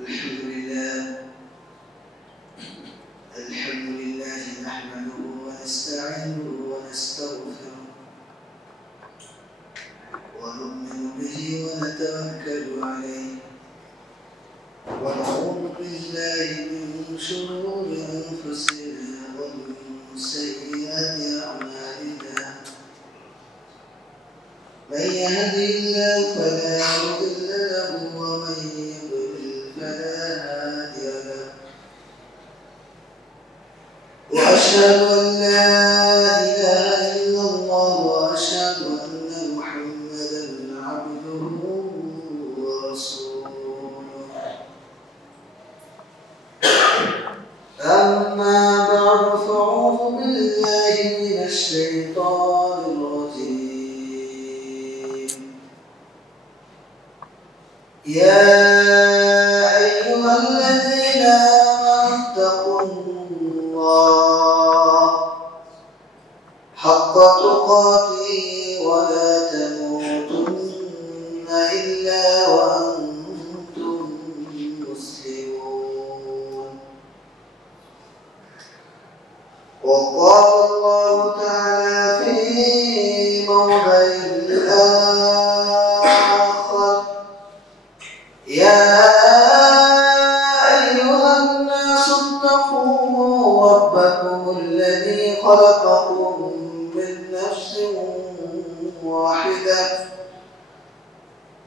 الحمد لله نحمده ونستعينه ونستغفره ونؤمن به ونتوكل عليه ونعوذ بالله من شرور أنفسنا ومن سيئات أعمالنا من يهده الله فلا مضل له ومن يضلل فلا هادي له وأشهد أن لا إله إلا الله وأشهد أن محمدا عبده ورسوله أما بعد فأعوذ بالله من الشيطان الرجيم يا أيها الذين آمنوا اتقوا الله حق تقاته ولا تموتن إلا وأنتم مسلمون وقال الله تعالى في موضع آخر يا أيها الناس اتقوا ربكم الذي خلقكم من نفس واحدة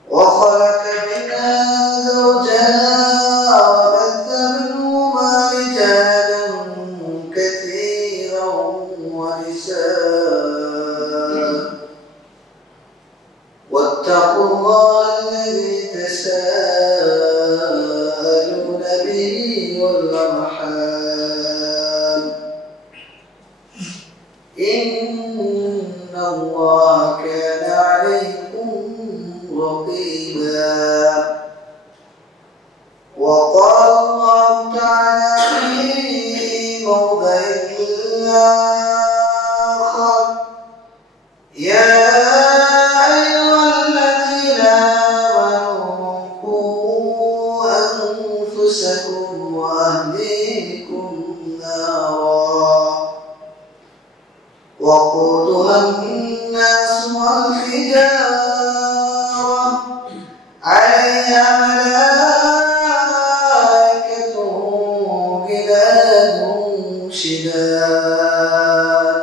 وخلق منها زوجها وبث منهما رجالا كثيرا ونساء واتقوا الله الذي تساءلون به والأرحام إن الله كان عليكم رقيبا وقال الله تعالى في موضع آخر يا أيها الذين آمنوا قوا أنفسكم وأهليكم نارا وقودها الناس والحجارة عليها ملائكة غلاظ شداد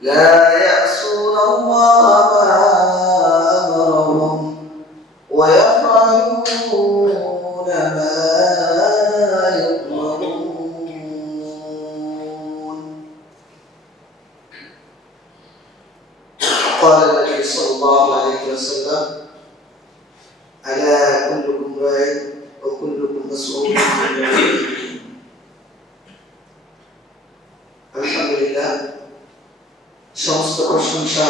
لا يعصون الله ما أمرهم ويفعلون ما يؤمرون. قال النبي صلى الله عليه وسلم ألا كلكم راع وكلكم مسؤول عن رعيته. الحمد لله সমস্ত প্রশংসা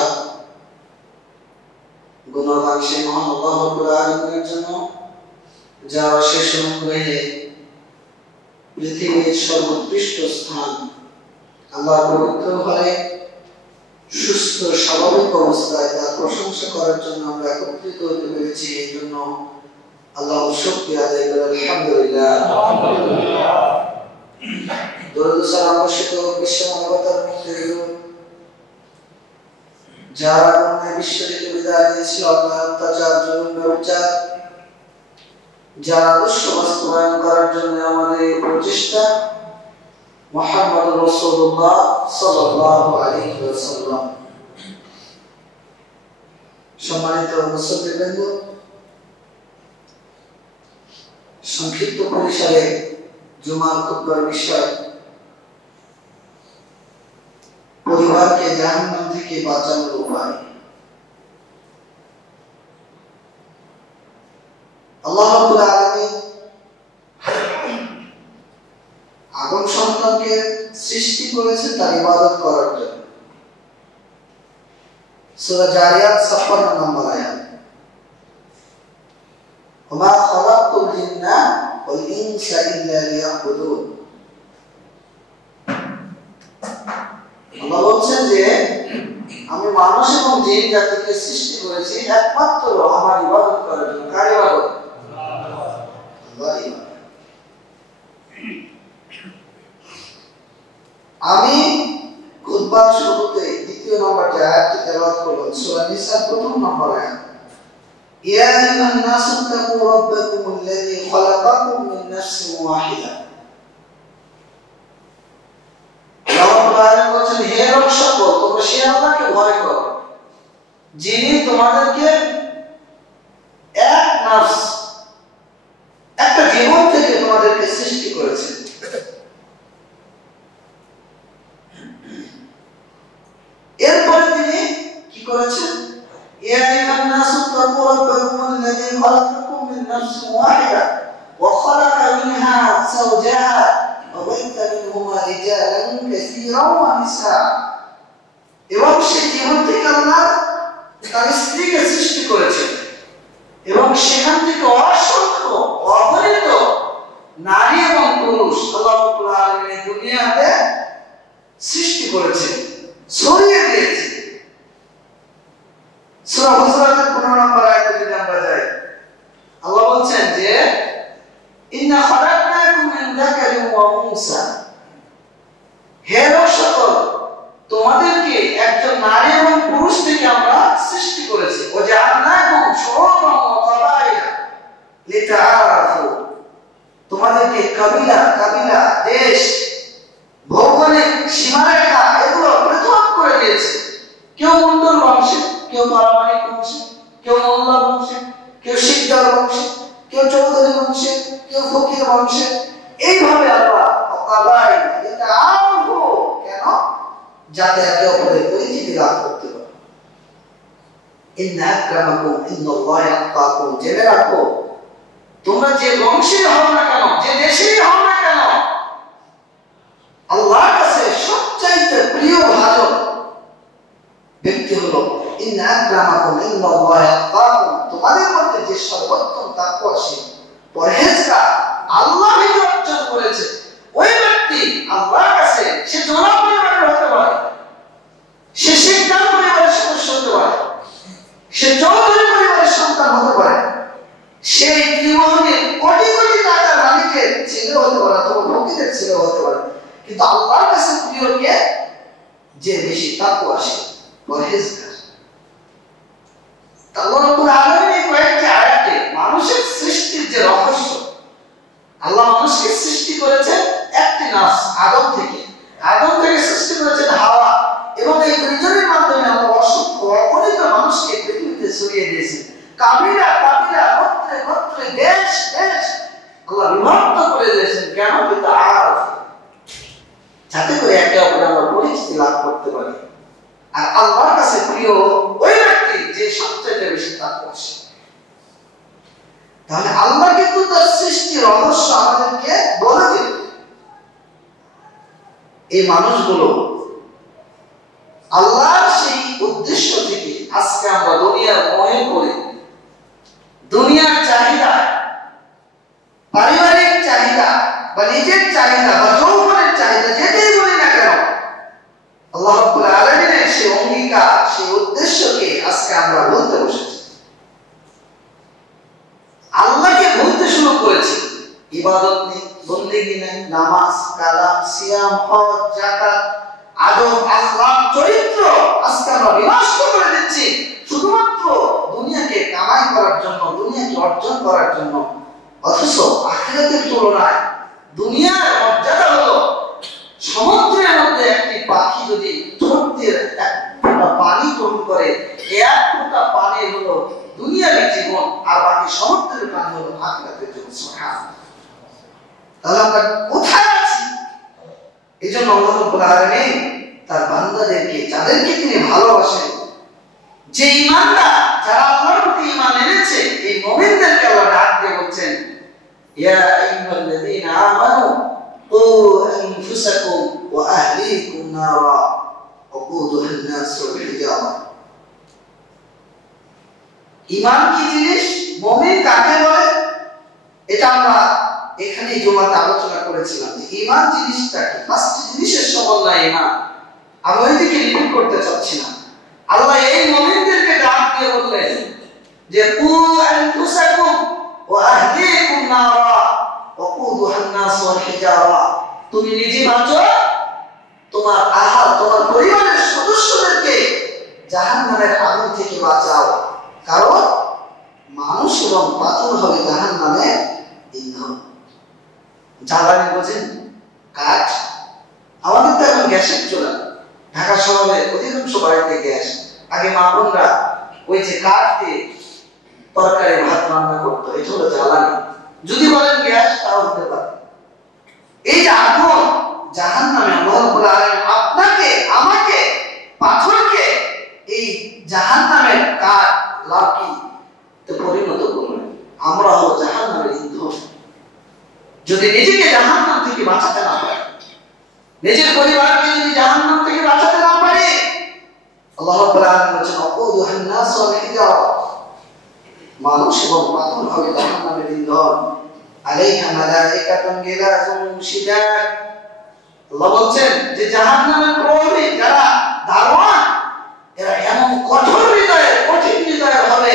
গুণবান সেই মহান আল্লাহ রাব্বুল আলামিনের জন্য যার অশেষ অনুগ্রহে পৃথিবীর সর্বোৎকৃষ্ট স্থান আল্লাহর পবিত্র ঘরে সুস্থ স্বাভাবিক অবস্থায় তার প্রশংসা করার জন্য আমরা একত্রিত হতে পেরেছি এই জন্য আল্লাহর শুকরিয়া আদায় করি আলহামদুলিল্লাহ। দরুদ সালাম বর্ষিত বিশ্ব মানবতার মুক্তি যারা বিশ্বকে বিদায় দিয়েছিল অত্যাচার জুলুম ব্যবচার যারা আদর্শ বাস্তবায়ন করার জন্য আমাদের প্রচেষ্টা মুহাম্মদ রাসূলুল্লাহ সাল্লাল্লাহু আলাইহি ওয়াসাল্লাম। সম্মানিত মুসল্লিবৃন্দ, সংক্ষিপ্ত পরিসরে জুমার খুতবার বিষয় পরিবারকে জাহান্নাম থেকে বাঁচানোর উপায়। আল্লাহ রাব্বুল আলামিন আদম সন্তানকে সৃষ্টি করেছে তার ইবাদত করার জন্য। সূরা জারিয়াত 56 নম্বর আয়াত ওমা খালাকতুল জিন্না ওয়াল ইনসা ইল্লা লিয়াবুদুন। আল্লাহ বলছেন যে আমি মানুষ এবং জিন জাতিকে সৃষ্টি করেছি একমাত্র আমার ইবাদত করার জন্য। কার ইবাদত? ইয়া আইয়ুহান নাসু তাকু রাব্বাকুমুল্লাযী খালাকাকুম মিন নাফসিন ওয়াহিদা। বলছেন হে লোক সকল, তোমরা সে আল্লাহকে ভয় করো যিনি তোমাদেরকে এক নাফস, একটা জীবন থেকে তোমাদেরকে সৃষ্টি করেছেন। এরপরে তিনি কি করেছেন? ইয়া আইয়ুহান নাসু তাকু রাব্বাকুমুল্লাযী খালাকাকুম মিন নাফসিন ওয়াহিদা ওয়া খালাকা মিনহা যাওজাহা وبث منهما رجالا كثيرا ونساء। এবং সেই জীবন থেকে আল্লাহ তার স্ত্রীকে সৃষ্টি করেছেন এবং সেখান থেকে অসংখ্য অগণিত নারী এবং পুরুষ আল্লাহ রাব্বুল আলামিন দুনিয়াতে সৃষ্টি করেছেন, ছড়িয়ে দিয়েছেন। সূরা হুজুরাতের 15 নম্বর আয়াতে যদি আমরা যাই, আল্লাহ বলছেন যে ইন্না খালাকনাকুম মিন যাকারিন ওয়া উনসা, হে সকল, তোমাদেরকে একজন নারী এবং পুরুষ থেকে আমরা সৃষ্টি করেছি। ও জাআলনাকুম শুউবান ওয়া ক্বাবাইলা লিতাআরাফু, তোমাদেরকে কবিলা কবিলা, দেশ, ভৌগোলিক সীমারেখা এগুলো পৃথক করে দিয়েছে। কেউ মন্ডল বংশে, কেউ পারমাণিক বংশে, কেউ মোল্লা বংশে, কেউ শিকদার বংশে, কেউ চৌধুরী বংশে, কেউ ফকির বংশে, এইভাবে আল্লাহ ক্বাবাইলা লিতাআরাফু, কেন? যাতে একে অপরের পরিচিতি লাভ করতে পারে। ইন্না আকরামাকুম ইনদাল্লাহি আতকাকুম, জেনে রাখো তোমরা যে বংশে হও না কেন, যে দেশেই হও না কেন, আল্লাহর কাছে সবচাইতে প্রিয় ভাজন ব্যক্তি হলো ইন্না আকরামাকুম ইনদাল্লাহি আতকাকুম, তোমাদের মধ্যে যে সর্বোত্তম তাকওয়াশীল পরহেজগার আল্লাহ ভীরু অর্জন করেছে ওই ব্যক্তি আল্লাহর কাছে সে জনপ্রিয় হতে পারে, সে শিকদার পরিবারের সদস্য হতে পারে, সে চৌধুরী পরিবারের সন্তান হতে পারে, সে জীবনে কোটি কোটি টাকার মালিকের ছেলে হতে পারে অথবা ফকিরের ছেলে হতে পারে, কিন্তু আল্লাহর কাছে প্রিয় কে? যে বেশি তাকওয়াশীল পরহেজগার। আল্লাহ রাব্বুল আলামিন এই কয়েকটি আয়াতে মানুষের সৃষ্টির যে রহস্য, আল্লাহ মানুষকে সৃষ্টি করেছেন একটি নাফস আদম থেকে, আদম থেকে সৃষ্টি করেছেন হাওয়া, এবং এই দুইজনের মাধ্যমে আল্লাহ অসংখ্য অগণিত মানুষকে পৃথিবীতে ছড়িয়ে দিয়েছেন। কাবিলা কাবিলা, গোত্রে গোত্রে, দেশ দেশ আল্লাহ বিভক্ত করে দিয়েছেন। কেন? লিতাআরাফু, যাতে করে একে অপরের আমরা পরিচিতি লাভ করতে পারি। আর আল্লাহর কাছে প্রিয় ওই ব্যক্তি যে সবচেয়ে বেশি তাকওয়াশীল। তাহলে আল্লাহ কিন্তু তার সৃষ্টির রহস্য আমাদেরকে বলে দিল। এই মানুষগুলো আল্লাহর সেই উদ্দেশ্য থেকে আজকে আমরা দুনিয়ার মোহে পড়ে, দুনিয়ার চাহিদা, পারিবারিক চাহিদা বা নিজের চাহিদা বা যৌবনের চাহিদা, যেটাই বলি না কেন, আল্লাহ রাব্বুল আলামিনের সেই অঙ্গীকার, সেই উদ্দেশ্যকে আজকে আমরা ভুলতে বসেছি। আল্লাহকে ভুলতে শুরু করেছি। ইবাদত নেই, বন্দেগী নেই, নামাজ, কালাম, সিয়াম, হজ, যাকাত, আদব, আখলাক, চরিত্র আজকে আমরা বিনষ্ট করে দিচ্ছি শুধুমাত্র দুনিয়াকে কামাই করার জন্য, দুনিয়াকে অর্জন করার জন্য। অথচ আখিরাতের তুলনায় দুনিয়ার মর্যাদা হলো সমুদ্রের মধ্যে একটি পাখি যদি ঠোঁটের এক ফোঁটা পানি গ্রহণ করে, এক ফোঁটা পানি হলো দুনিয়ার জীবন, আর বাকি সমুদ্রের পানি হলো আখিরাতের জীবন। সুবহানাল্লাহ। তাহলে আমরা কোথায় আছি? এই জন্য আল্লাহ রাব্বুল আলামিন তার বান্দাদেরকে, যাদেরকে তিনি ভালোবাসেন, যে ঈমানদার, যারা আল্লাহর প্রতি ঈমান এনেছে, এই মুমিনদেরকে আল্লাহ ডাক দিয়ে বলছেন, ইয়া আইয়ুহাল্লাযীনা আমানু কু আনফুসাকুম ওয়া আহলিকুম নারা ওয়াকুদুহা আন-নাস ওয়াল হিজারা। ঈমান কি জিনিস? মুমিন কাকে বলে? এটা আমরা এখানে জুমাতে আলোচনা করেছিলাম যে ঈমান জিনিসটা কি। পাঁচটি জিনিসের সমন্বয় ঈমান। আমি ওইদিকে রিপিট করতে চাচ্ছি না। আল্লাহ এই মুমিনদেরকে ডাক দিয়ে বললেন যে কু আনফুসাকুম ওয়া আহলিকুম নারা ওয়াকুদুহা আন-নাস ওয়াল হিজারা, তুমি নিজে বাঁচো, তোমার আহার, তোমার পরিবারের সদস্যদেরকে জাহান্নামের আগুন থেকে বাঁচাও। কারণ মানুষ এবং পাথর হবে জাহান্নামের ইন্ধন। জ্বালানি বোঝেন, কাঠ। আমাদের তো এখন গ্যাসের চুলা, ঢাকা শহরে অধিকাংশ বাড়িতে গ্যাস। আগে মা বোনরা ওই যে কাঠ দিয়ে তরকারি ভাত রান্না করতো, এটা হলো জ্বালানি। যদি বলেন গ্যাস, তাও হতে পারে। এই যে আগুন জাহান্নামে, আল্লাহ রাব্বুল আলামিন আপনাকে আমাকে পাথরকে এই জাহান্নামের কাঠ লাঠিতে পরিণত করবেন। আমরা হলো জাহান্নামের ইন্ধন। যদি নিজেকে জাহান্নাম থেকে বাঁচাতে না পারি, নিজের পরিবারকে যদি জাহান্নাম থেকে বাঁচাতে না পারি, আল্লাহ রাব্বুল আলামিন বলেছেন ওয়াকুদুহান নাস ওয়াল হিজারা, মানুষ এবং পাথর হবে জাহান্নামের ইন্ধন। আলাইহা মালাইকাতুন গিলাযুন শিদাদ, আল্লাহ বলেন যে জাহান্নামের প্রহরী যারা দারোয়ান, এরা এমন কঠোর হৃদয়ের, কঠিন হৃদয়ের হবে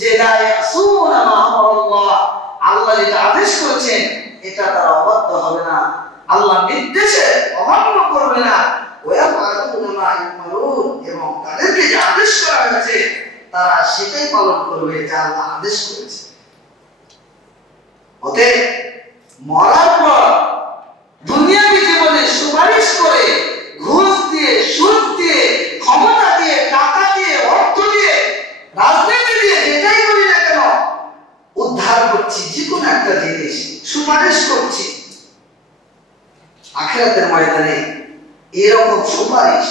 যে লা ইয়াসুনা মা আমারাল্লাহ, আল্লাহ যেটা আদেশ করেছেন এটা তারা অবাধ্য হবে না, আল্লাহর নির্দেশে অমান্য করবে না। ওয়াফআলুনা মা ইউমারুন, এবং তাদেরকে যে আদেশ করা হয়েছে তারা সেটাই পালন করবে যা আল্লাহ আদেশ করেছে। অতএব মরার পর দুনিয়াবী জীবনে সুপারিশ করে, ঘুষ দিয়ে, সুদ দিয়ে, ক্ষমতা দিয়ে, টাকা দিয়ে, অর্থ দিয়ে, রাজনীতি দিয়ে, যেটাই করি না কেন উদ্ধার করছি যে কোনো একটা জিনিস, সুপারিশ করছি। আখিরাতের ময়দানে এরকম সুপারিশ,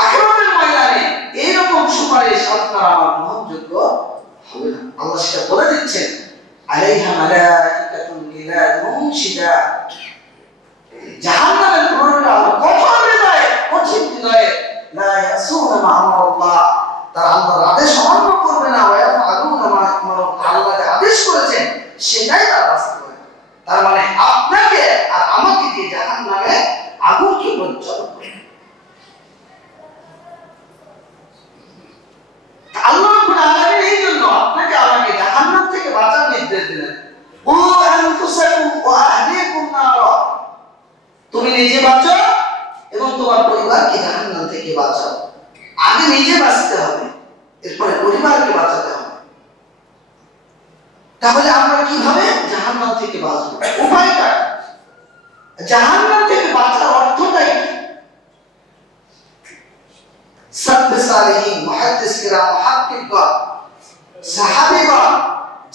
আখিরাতের ময়দানে এরকম সুপারিশ আপনার আমার গ্রহণযোগ্য হবে না। আল্লাহ সেটা বলে দিচ্ছেন, আলাইহা মালাইকাতুন গিলাযুন শিদাদ, জাহান্নামের প্রহরীরা কঠোর হৃদয়ে, কঠিন হৃদয়ে, লা ইয়াসুনা মা আমারাল্লাহ, তারা আল্লাহর আদেশ অমান্য করবে না। ওয়াফআলুনা মা ইউমারুন, আল্লাহ যে আদেশ করেছেন সেটাই তারা বাস্তবায়ন করবে। তার মানে আপনাকে আর আমাকে দিয়ে জাহান্নামে আগুনকে প্রজ্বলন করবে। আল্লাহ রাব্বুল আলামিন এই জন্য আপনাকে আমাকে জাহান্নাম থেকে বাঁচার নির্দেশ দিলেন। ও আনফুসাকুম ওয়া আহলিকুম নারা, তুমি নিজে বাঁচো এবং তোমার পরিবারকে জাহান্নাম থেকে বাঁচাও। আগে নিজে বাঁচতে হবে, এরপরে পরিবারকে বাঁচাতে হবে। তাহলে আমরা কিভাবে জাহান্নাম থেকে বাঁচবো? উপায়টা, জাহান্নাম থেকে বাঁচার অর্থটাই কি? সালফে সালেহিন, মুহাদ্দিস কিরাম, মুহাক্কিকগণ, সাহাবীগণ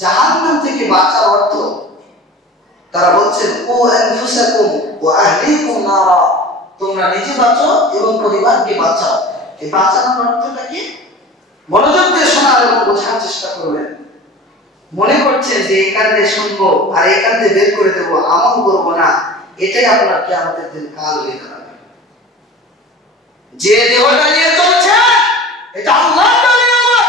জাহান্নাম থেকে বাঁচার অর্থ তারা বলছেন ও আনফুসাকুম ওয়া আহলিকুম নারা, তোমরা নিজে বাঁচো এবং পরিবারকে বাঁচাও। এই বাঁচানোর অর্থটা কি? মনোযোগ দিয়ে শোনার এবং বোঝার চেষ্টা করবেন। মনে করছেন যে এই কান্দে শুনবো আর এই কান্দে বের করে দেবো, আমল করবো না, এটাই আপনার কিয়ামতের দিন কাল হয়ে দাঁড়াবে। যে দেহটা নিয়ে চলছেন এটা আল্লাহর নিয়ামত,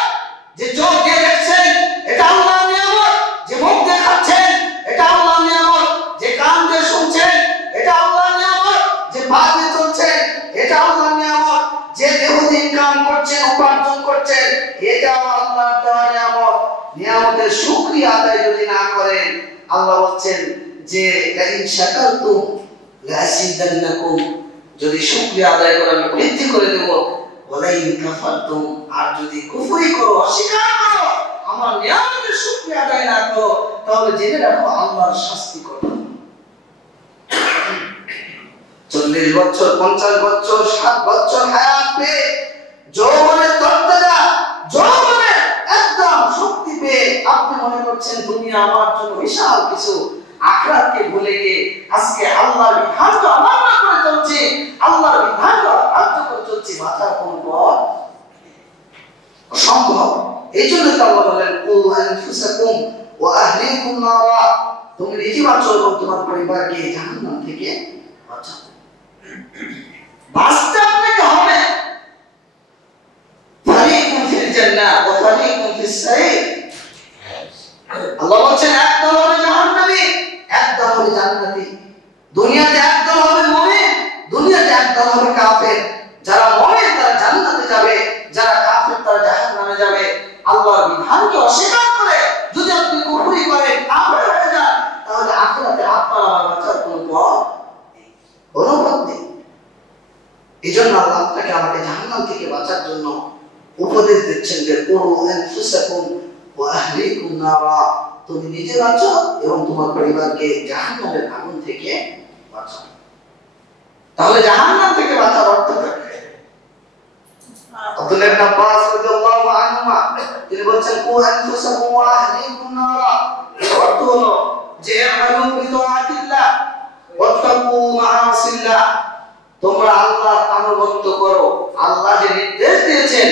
যে চোখ দিয়ে দেখছেন এটা আল্লাহর নিয়ামত, যে মুখ দিয়ে খাচ্ছেন এটা আল্লাহর নিয়ামত, যে কান দিয়ে শুনছেন এটা আল্লাহর নিয়ামত, যে পা দিয়ে চলছেন এটা আল্লাহর নিয়ামত, যে দেহ দিয়ে ইনকাম করছেন, উপার্জন করছেন এটা আল্লাহর দেওয়া নিয়ামত। নিয়ামতের শুকরিয়া আদায় যদি না করেন, আল্লাহ বলছেন যে লাইন শাকারতুম লাযিদান্নাকুম, যদি শুকরিয়া আদায় করে আমি বৃদ্ধি করে দেব। ওয়ালাইন কাফারতুম, আর যদি কুফরি করো, অস্বীকার করো, আমার নিয়ামতের শুকরিয়া আদায় না করো, তাহলে জেনে রাখো আল্লাহর শাস্তি করবে। 40 বছর, 50 বছর, 60 বছর হায়াত পেয়ে, যৌবনের তরতাজা, যৌবনের একদম শক্তি পেয়ে আপনি মনে করছেন দুনিয়া আমার জন্য বিশাল কিছু, আখিরাতকে ভুলে গিয়ে আজকে আল্লাহর বিধানকে অমান্য করে চলছে, আল্লাহর বিধানকে অবাধ্য করে চলছে, বাঁচার কোন পথ অসম্ভব। এই জন্য তো আল্লাহ বলেন ও আনফুসাকুম ওয়া আহলিকুম নারা, তুমি নিজে বাঁচো এবং তোমার পরিবারকে জাহান্নাম থেকে বাঁচাও। বাঁচতে আপনাকে হবে। ফারিকুম ফিল জান্নাহ ওয়া ফারিকুম ফিস সাইর, আল্লাহ বলেন একদল হবে জাহান্নামী, একদল হবে জান্নাতি। দুনিয়াতে একদল হবে মুমিন, দুনিয়াতে একদল হবে কাফের। যারা মুমিন তারা জান্নাতে যাবে, যারা কাফের তারা জাহান্নামে যাবে। আল্লাহর বিধানকে অস্বীকার করে যদি আপনি কুফরি করেন, কাফের হয়ে যান, তাহলে আখিরাতে আপনার আমার বাঁচার কোনো পথ নেই। এজন্য আল্লাহ আপনাকে আমাকে জাহান্নাম থেকে বাঁচার জন্য উপদেশ দিচ্ছেন যে কুরু আনফুসাকুম ওয়া আহলিকুম নারা, তুমি নিজে বাঁচো এবং তোমার পরিবারকে জাহান্নামের আগুন থেকে বাঁচাও। তাহলে জাহান্নাম থেকে বাঁচার অর্থটা কি? আব্দুল্লাহ ইবনে আব্বাস রাদিয়াল্লাহু আনহুমা তিনি বলেন কু আনফুসাকুম ওয়া আহলিকুম নারা, এর অর্থ হলো যে আমানু বিতাআতিল্লাহ ওয়াত্তাকু মাআসিল্লাহ, তোমরা আল্লাহর আনুগত্য করো, আল্লাহ যে নির্দেশ দিয়েছেন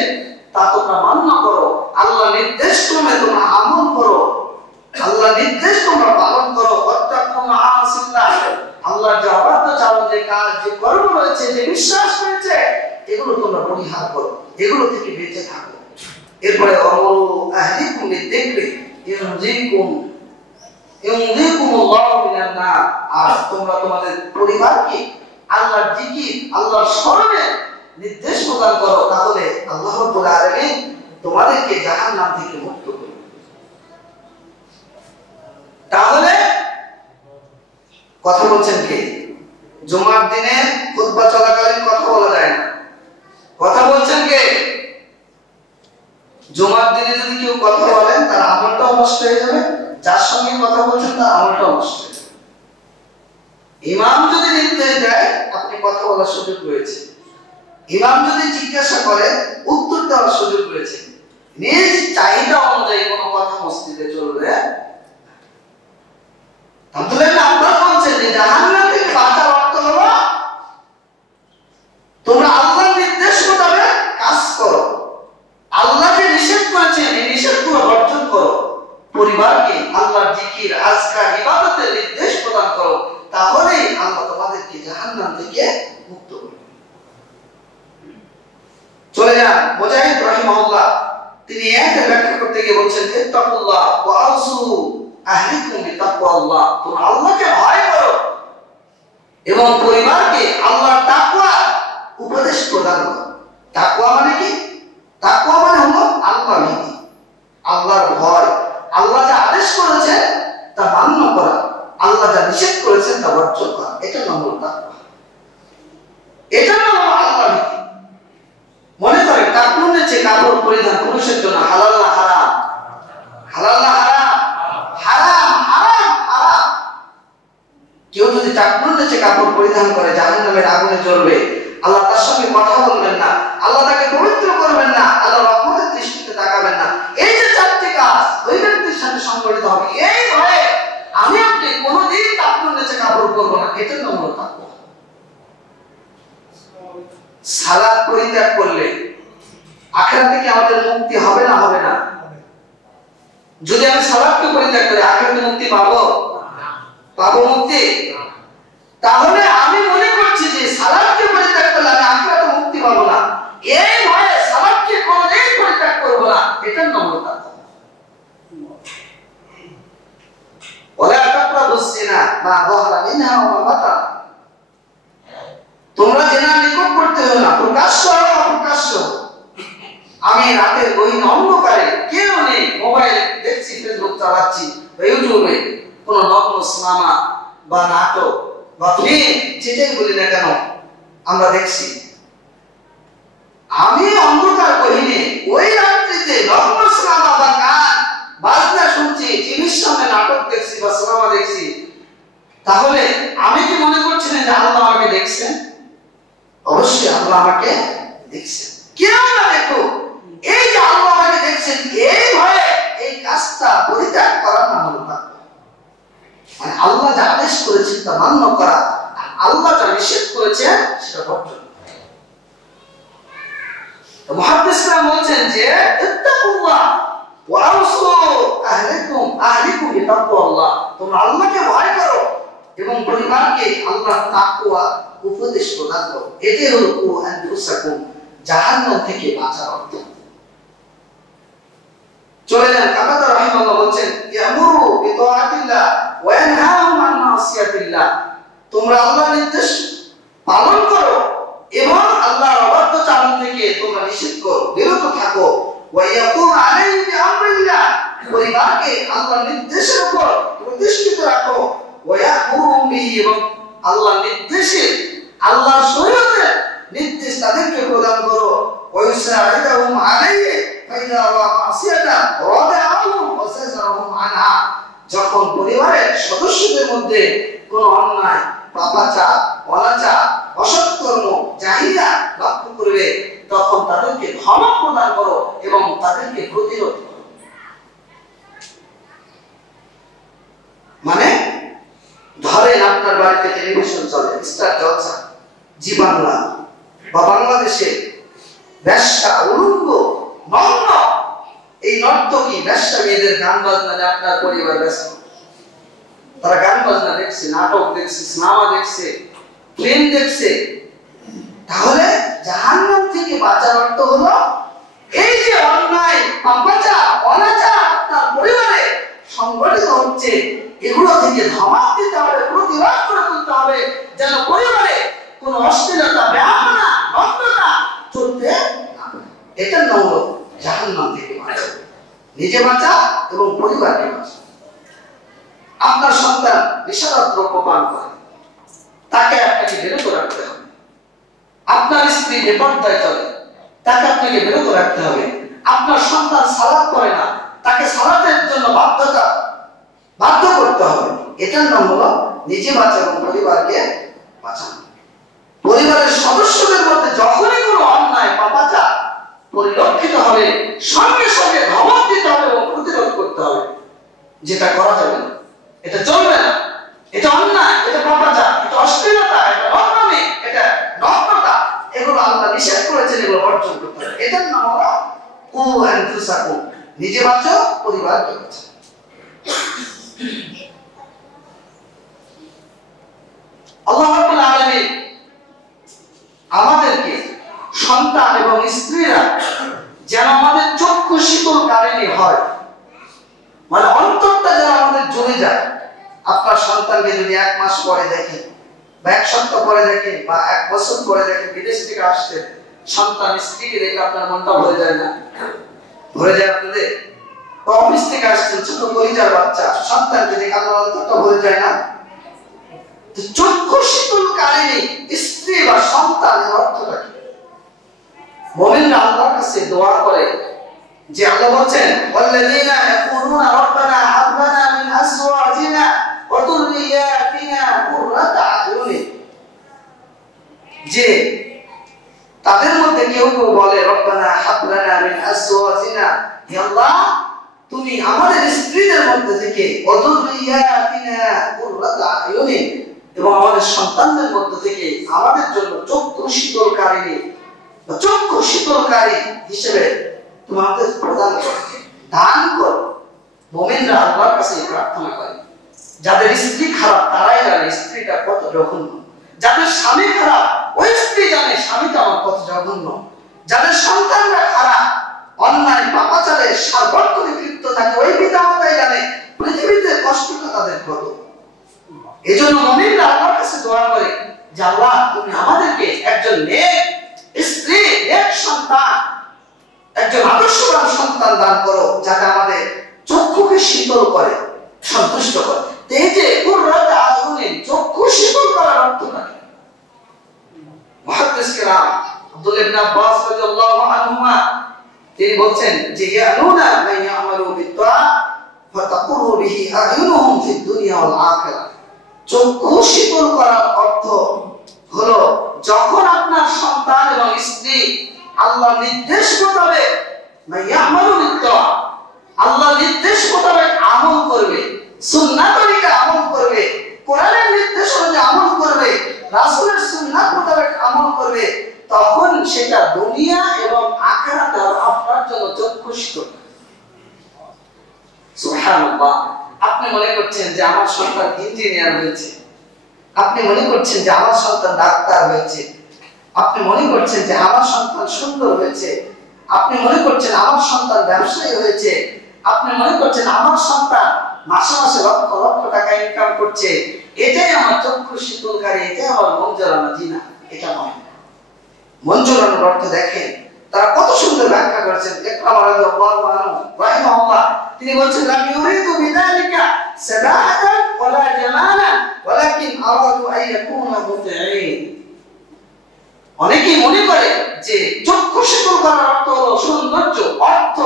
তা তোমরা মান্য করো, আল্লাহ নির্দেশ ক্রমে তোমরা আমল করো, আল্লাহ নির্দেশ তোমরা পালন করো। ওয়াত্তাকু মাআসিল্লাহ, আল্লাহর যে অবাধ্যচারণ, যে কাজ, যে কর্ম রয়েছে, যে বিশ্বাস রয়েছে, এগুলো তোমরা পরিহার করো, এগুলো থেকে বেঁচে থাকো। এরপরে আমরু আহলিকুম বিযিকরি ইউযিকুমুল্লাহু মিনান নার, আর তোমরা তোমাদের পরিবারকে আল্লাহর জিকির, আল্লাহর স্মরণে নির্দেশ প্রদান করো, তাহলে আল্লাহ রাব্বুল আলামিন তোমাদেরকে জাহান্নাম থেকে মুক্ত করবে। তাহলে কথা বলছেন কে? জুমার দিনে খুতবা চলাকালীন কথা বলা যায় না, কথা বলছেন কে? জুমার দিনে যদি কেউ কথা বলেন তার আমলটাও নষ্ট হয়ে যাবে, যার সঙ্গে কথা বলছেন তার আমলটাও নষ্ট হয়ে যাবে। ইমাম যদি নির্দেশ দেয় আপনি কথা বলার সুযোগ রয়েছে, ইমাম যদি জিজ্ঞাসা করে উত্তর দেওয়ার সুযোগ রয়েছে, নিজ চাহিদা অনুযায়ী কোনো কথা মসজিদে চলবে। তাহলে আপনারা বলছেন যে জাহান্নাম থেকে বাঁচার অর্থ হলো তোমরা আল্লাহর নির্দেশ মোতাবেক কাজ করো, আল্লাহ যে নিষেধ করেছেন এই নিষেধগুলো বর্জন করো, পরিবারকে আল্লাহর জিকির, আজকার, ইবাদতের নির্দেশ প্রদান করো, তাহলেই আল্লাহ তোমাদেরকে জাহান্নাম থেকে মুক্ত করবে। চলে যান মুজাহিদ রাহিমাহুল্লাহ, তিনি এতে ব্যাখ্যা করতে গিয়ে বলছেন ইত্তাকুল্লাহ ওয়া আউসু আহলিকুম বিতাকওয়াল্লাহ, তোমরা আল্লাহকে ভয় করো এবং পরিবারকে আল্লাহর তাকওয়া উপদেশ প্রদান করো। তাকওয়া মানে কি? তাকওয়া মানে হলো আল্লাহ ভীতি, আল্লাহর ভয়, আল্লাহ যা আদেশ করেছেন তা মান্য করা, আল্লাহ যা নিষেধ করেছেন তা বর্জন করা, এটা নাম হলো তাকওয়া, এটা নাম হলো আল্লাহ ভীতি। মনে করেন কাপড়ের চেয়ে কাপড় পরিধান পুরুষের জন্য হালাল না হারাম? হালাল না হারাম? হারাম, হারাম, হারাম। কেউ যদি কাপড়ের চেয়ে কাপড় পরিধান করে জাহান্নামের আগুনে জ্বলবে, আল্লাহ তার সঙ্গে কথা বলবেন না, আল্লাহ তাকে পবিত্র করবেন না, আল্লাহ রহমতের দৃষ্টিতে তাকাবেন না। এই যে চারটি কাজ ওই ব্যক্তির সাথে সংগঠিত হবে, এই ভয়ে আমি আপনি কোনোদিন কাপড়ের নিচে কাপড় পরবো না, এটার নাম হলো তাকওয়া। সালাত পরিত্যাগ করলে আখিরাতে কি আমাদের মুক্তি হবে না? হবে না? যদি আমি সালাতকে পরিত্যাগ করি আখিরাতে মুক্তি পাবো? পাবো মুক্তি? তাহলে আমি মনে করছি যে সালাতকে পরিত্যাগ করলে আমি আখিরাতে মুক্তি পাবো না, এই ভয়ে সালাতকে কোনোদিন পরিত্যাগ করবো না, এটার নাম হলো তাকওয়া। ওয়ালা তাকরাবুস জিনা মা যাহারা মিনহা ওয়া মা বাতান, তোমরা জিনার নিকট করতে হবে না, প্রকাশ্য আর অপ্রকাশ্য। আমি রাতের গহীন অন্ধকারে, কেউ নেই, মোবাইল দেখছি, ফেসবুক চালাচ্ছি বা ইউটিউবে কোন নগ্ন সিনেমা বা নাটক বা ফিল্ম, যেটাই বলি না কেন আমরা দেখছি, আমি অন্ধকার গহীনে ওই রাত্রিতে নগ্ন সিনেমা বা গান বাজনা শুনছি, টিভির সামনে নাটক দেখছি বা সিনেমা দেখছি, তাহলে আমি কি মনে করছি না যে আল্লাহ আমাকে দেখছেন? অবশ্যই আল্লাহ আমাকে দেখছেন। কেউ না দেখুক, এই যে আল্লাহ আমাকে দেখছেন এই ভয়ে এই কাজটা পরিত্যাগ করার নাম হলো তাকওয়া। মানে আল্লাহ যা আদেশ করেছেন তা মান্য করা, আল্লাহ যা নিষেধ করেছেন সেটা বর্জন করা। তো মুহাদ্দিসরা বলছেন যে ইত্তাকুল্লাহ ওয়া আউসু আহলিকুম বিতাকওয়াল্লাহ, তোমরা আল্লাহকে ভয় করো এবং পরিবারকে আল্লাহর তাকওয়া উপদেশ প্রদান করো, এটাই হলো কু আনফুসাকুম, জাহান্নাম থেকে বাঁচার অর্থ। চলে যান কাতাদা রাহিমাহুল্লাহ বলেন ইয়ামুরু বিতাআতিল্লাহ ওয়া ইয়ানহাউ আন মাসিয়াতিল্লাহ, তোমরা আল্লাহর নির্দেশ পালন করো এবং আল্লাহর অবাধ্যচারণ থেকে তোমরা নিষেধ করো, বিরত থাকো। ওয়া ইয়াকুম আলাইহি বিআমরিল্লাহ, পরিবারকে আল্লাহর নির্দেশের উপর প্রতিষ্ঠিত রাখো। ওয়া ইয়ামুরু বিহি, এবং আল্লাহর নির্দেশে, আল্লাহর শরীয়তের নির্দেশ তাদেরকে প্রদান করো। ওয়া ইউসাইদুহুম আলাইহি ফাইদা ওয়া মাসিয়াতা রাদাহুম ওয়া সাজারহুম আনহা, যখন পরিবারের সদস্যদের মধ্যে কোনো অন্যায়, পাপাচার, অনাচার, অসৎকর্ম, জাহিলিয়া লক্ষ্য করবে, তখন তাদেরকে ক্ষমা প্রদান করো এবং তাদেরকে প্রতিরোধ করো। মানে ধরেন আপনার বাড়িতে টেলিভিশন চলে, স্টার জলসা, জি বাংলা বা বাংলাদেশে ব্যবসা, উলঙ্গ, নগ্ন এই নর্তকী ব্যবসা মেয়েদের গান বাজনা, আপনার পরিবার ব্যস্ত, তারা গান বাজনা দেখছে, নাটক দেখছে, সিনেমা দেখছে, ফিল্ম দেখছে। তাহলে জাহান্নাম থেকে বাঁচার অর্থ হলো এই যে অন্যায়, পাপাচার, অনাচার আপনার পরিবারে সংগঠিত হচ্ছে, এগুলো থেকে ধমক দিতে হবে, প্রতিবাদ করে তুলতে হবে, যেন পরিবারে কোনো অশ্লীলতা, বেহায়াপনা, নগ্নতা চলতে না পারে। এটার নাম হলো জাহান্নাম থেকে বাঁচা, নিজে বাঁচা এবং পরিবারকে বাঁচা। আপনার সন্তান নেশাদার দ্রব্য পান করে, তাকে আপনাকে বিরত রাখতে হবে। আপনার স্ত্রী বেপরদায় চলে, তাকে আপনাকে বিরত রাখতে হবে। আপনার সন্তান সালাত করে না, তাকে সালাতের জন্য বাধ্য করতে হবে। এটার নাম হলো নিজে বাঁচা এবং পরিবারকে বাঁচানো। পরিবারের সদস্যদের মধ্যে যখনই কোনো অন্যায়, পাপাচার পরিলক্ষিত হবে, সঙ্গে সঙ্গে ধমক দিতে হবে এবং প্রতিরোধ করতে হবে। যেটা করা যাবে না, এটা চলবে না, এটা অন্যায়, এটা পাপাচার, এটা অশ্লীলতা, এটা নোংরামি, এটা নগ্নতা, এগুলো আল্লাহ নিষেধ করেছেন, এগুলো বর্জন করতে হবে। এটার নাম হলো কু আনফুসাকুম, নিজে বাঁচো, পরিবারকে বাঁচো। আল্লাহ রাব্বুল আলামিন আমাদেরকে সন্তান এবং স্ত্রীরা যেন আমাদের চক্ষু শীতলকারিণী হয়, মানে অন্তরটা যেন আমাদের জ্বলে যায়। আপনার সন্তানকে যদি 1 মাস পরে দেখেন বা 1 সপ্তাহ পরে দেখেন বা 1 বছর পরে দেখেন, বিদেশ থেকে আসছে সন্তান, স্ত্রীকে দেখে আপনার মনটা ভরে যায় না? ভরে যায় আপনাদের? অফিস থেকে আসছেন ছোট কলিজার বাচ্চা, সন্তানকে দেখে আপনার অন্তরটা ভরে যায় না? চক্ষু শীতলকারিণী স্ত্রী বা সন্তানের অর্থটা কি? মুমিনরা আল্লাহর কাছে দোয়া করে যে আল্লাহ বলেন, ওয়াল্লাযীনা ইয়াকুলুনা রাব্বানা হাব লানা মিন আজওয়াজিনা ওয়া যুররিয়াতিনা কুররাতা আয়ুনিন, যে তাদের মধ্যে কেউ কেউ বলে রব্বানা হাব লানা মিন আজওয়াজিনা, হে আল্লাহ তুমি আমাদের স্ত্রীদের মধ্যে থেকে ওয়া যুররিয়াতিনা কুররাতা আয়ুনিন, এবং আমাদের সন্তানদের মধ্যে থেকে আমাদের জন্য চক্ষু শীতলকারিণী, চক্ষু শীতলকারী হিসেবে তোমাদের প্রদান করো, দান করো। মুমিনরা আল্লাহর কাছে প্রার্থনা করে। যাদের স্ত্রী খারাপ তারাই জানে স্ত্রীটা কত জঘন্য, যাদের স্বামী খারাপ ওই স্ত্রী জানে স্বামীটা আমার কত জঘন্য, যাদের সন্তানরা খারাপ, অন্যায়, পাপাচারে সার্বক্ষণিক লিপ্ত থাকে, ওই পিতামাতাই জানে পৃথিবীতে কষ্টটা তাদের কত। এজন্য মুমিনরা আল্লাহর কাছে দোয়া করে যে আল্লাহ তুমি আমাদেরকে একজন নেক স্ত্রী, নেক সন্তান, একজন আদর্শবান সন্তান দান করো, যাতে আমাদের চক্ষুকে শীতল করে, সন্তুষ্ট করে। এই যে কুররাতা আয়ুনিন, চক্ষু শীতল করার অর্থটা কি? মুহাদ্দিস কিরাম আব্দুল্লাহ ইবনে আব্বাস রাদিয়াল্লাহু আনহুমা তিনি বলেন যে ইয়ানুনা মান ইয়ামালু বিত্তা ফাতাকুরু বিহি আয়ুনুহুম ফিদ দুনিয়া ওয়াল আখিরাহ। চক্ষু শীতল করার অর্থ হলো যখন আপনার সন্তান এবং স্ত্রী আল্লাহর নির্দেশ মোতাবেক আল্লাহর নির্দেশ মোতাবেক আমল করবে, সুন্নাহ তরিকা আমল করবে, কোরআনের নির্দেশ অনুযায়ী আমল করবে, রাসূলের সুন্নাহ মোতাবেক আমল করবে, তখন সেটা দুনিয়া এবং আখিরাতে আপনার জন্য চক্ষু শীতল। সুবহানাল্লাহ। আপনি মনে করছেন যে আমার সন্তান ইঞ্জিনিয়ার হয়েছে, আপনি মনে করছেন যে আমার সন্তান ডাক্তার হয়েছে, আপনি মনে করছেন যে আমার সন্তান সুন্দর হয়েছে, আপনি মনে করছেন আমার সন্তান ব্যবসায়ী হয়েছে, আপনি মনে করছেন আমার সন্তান মাসে মাসে লক্ষ লক্ষ টাকা ইনকাম করছে, এটাই আমার চক্ষু শীতলকারী, এটাই আমার মন জোড়ানো। জি না, এটা নয়। মন জোড়ানোর অর্থ দেখেন তারা কত সুন্দর ব্যাখ্যা করেছেন। ইকরাম রাদিয়াল্লাহু আনহু রাহিমাহুল্লাহ তিনি বলেন, লা ইউরিদু বিযালিকা সাদাহাতান ওয়ালা জামালান ওয়ালাকিন আরাদু আন ইয়াকুনা মুতিঈন। অনেকেই মনে করে যে চক্ষু শীতল করার অর্থ হলো সৌন্দর্য, অর্থ,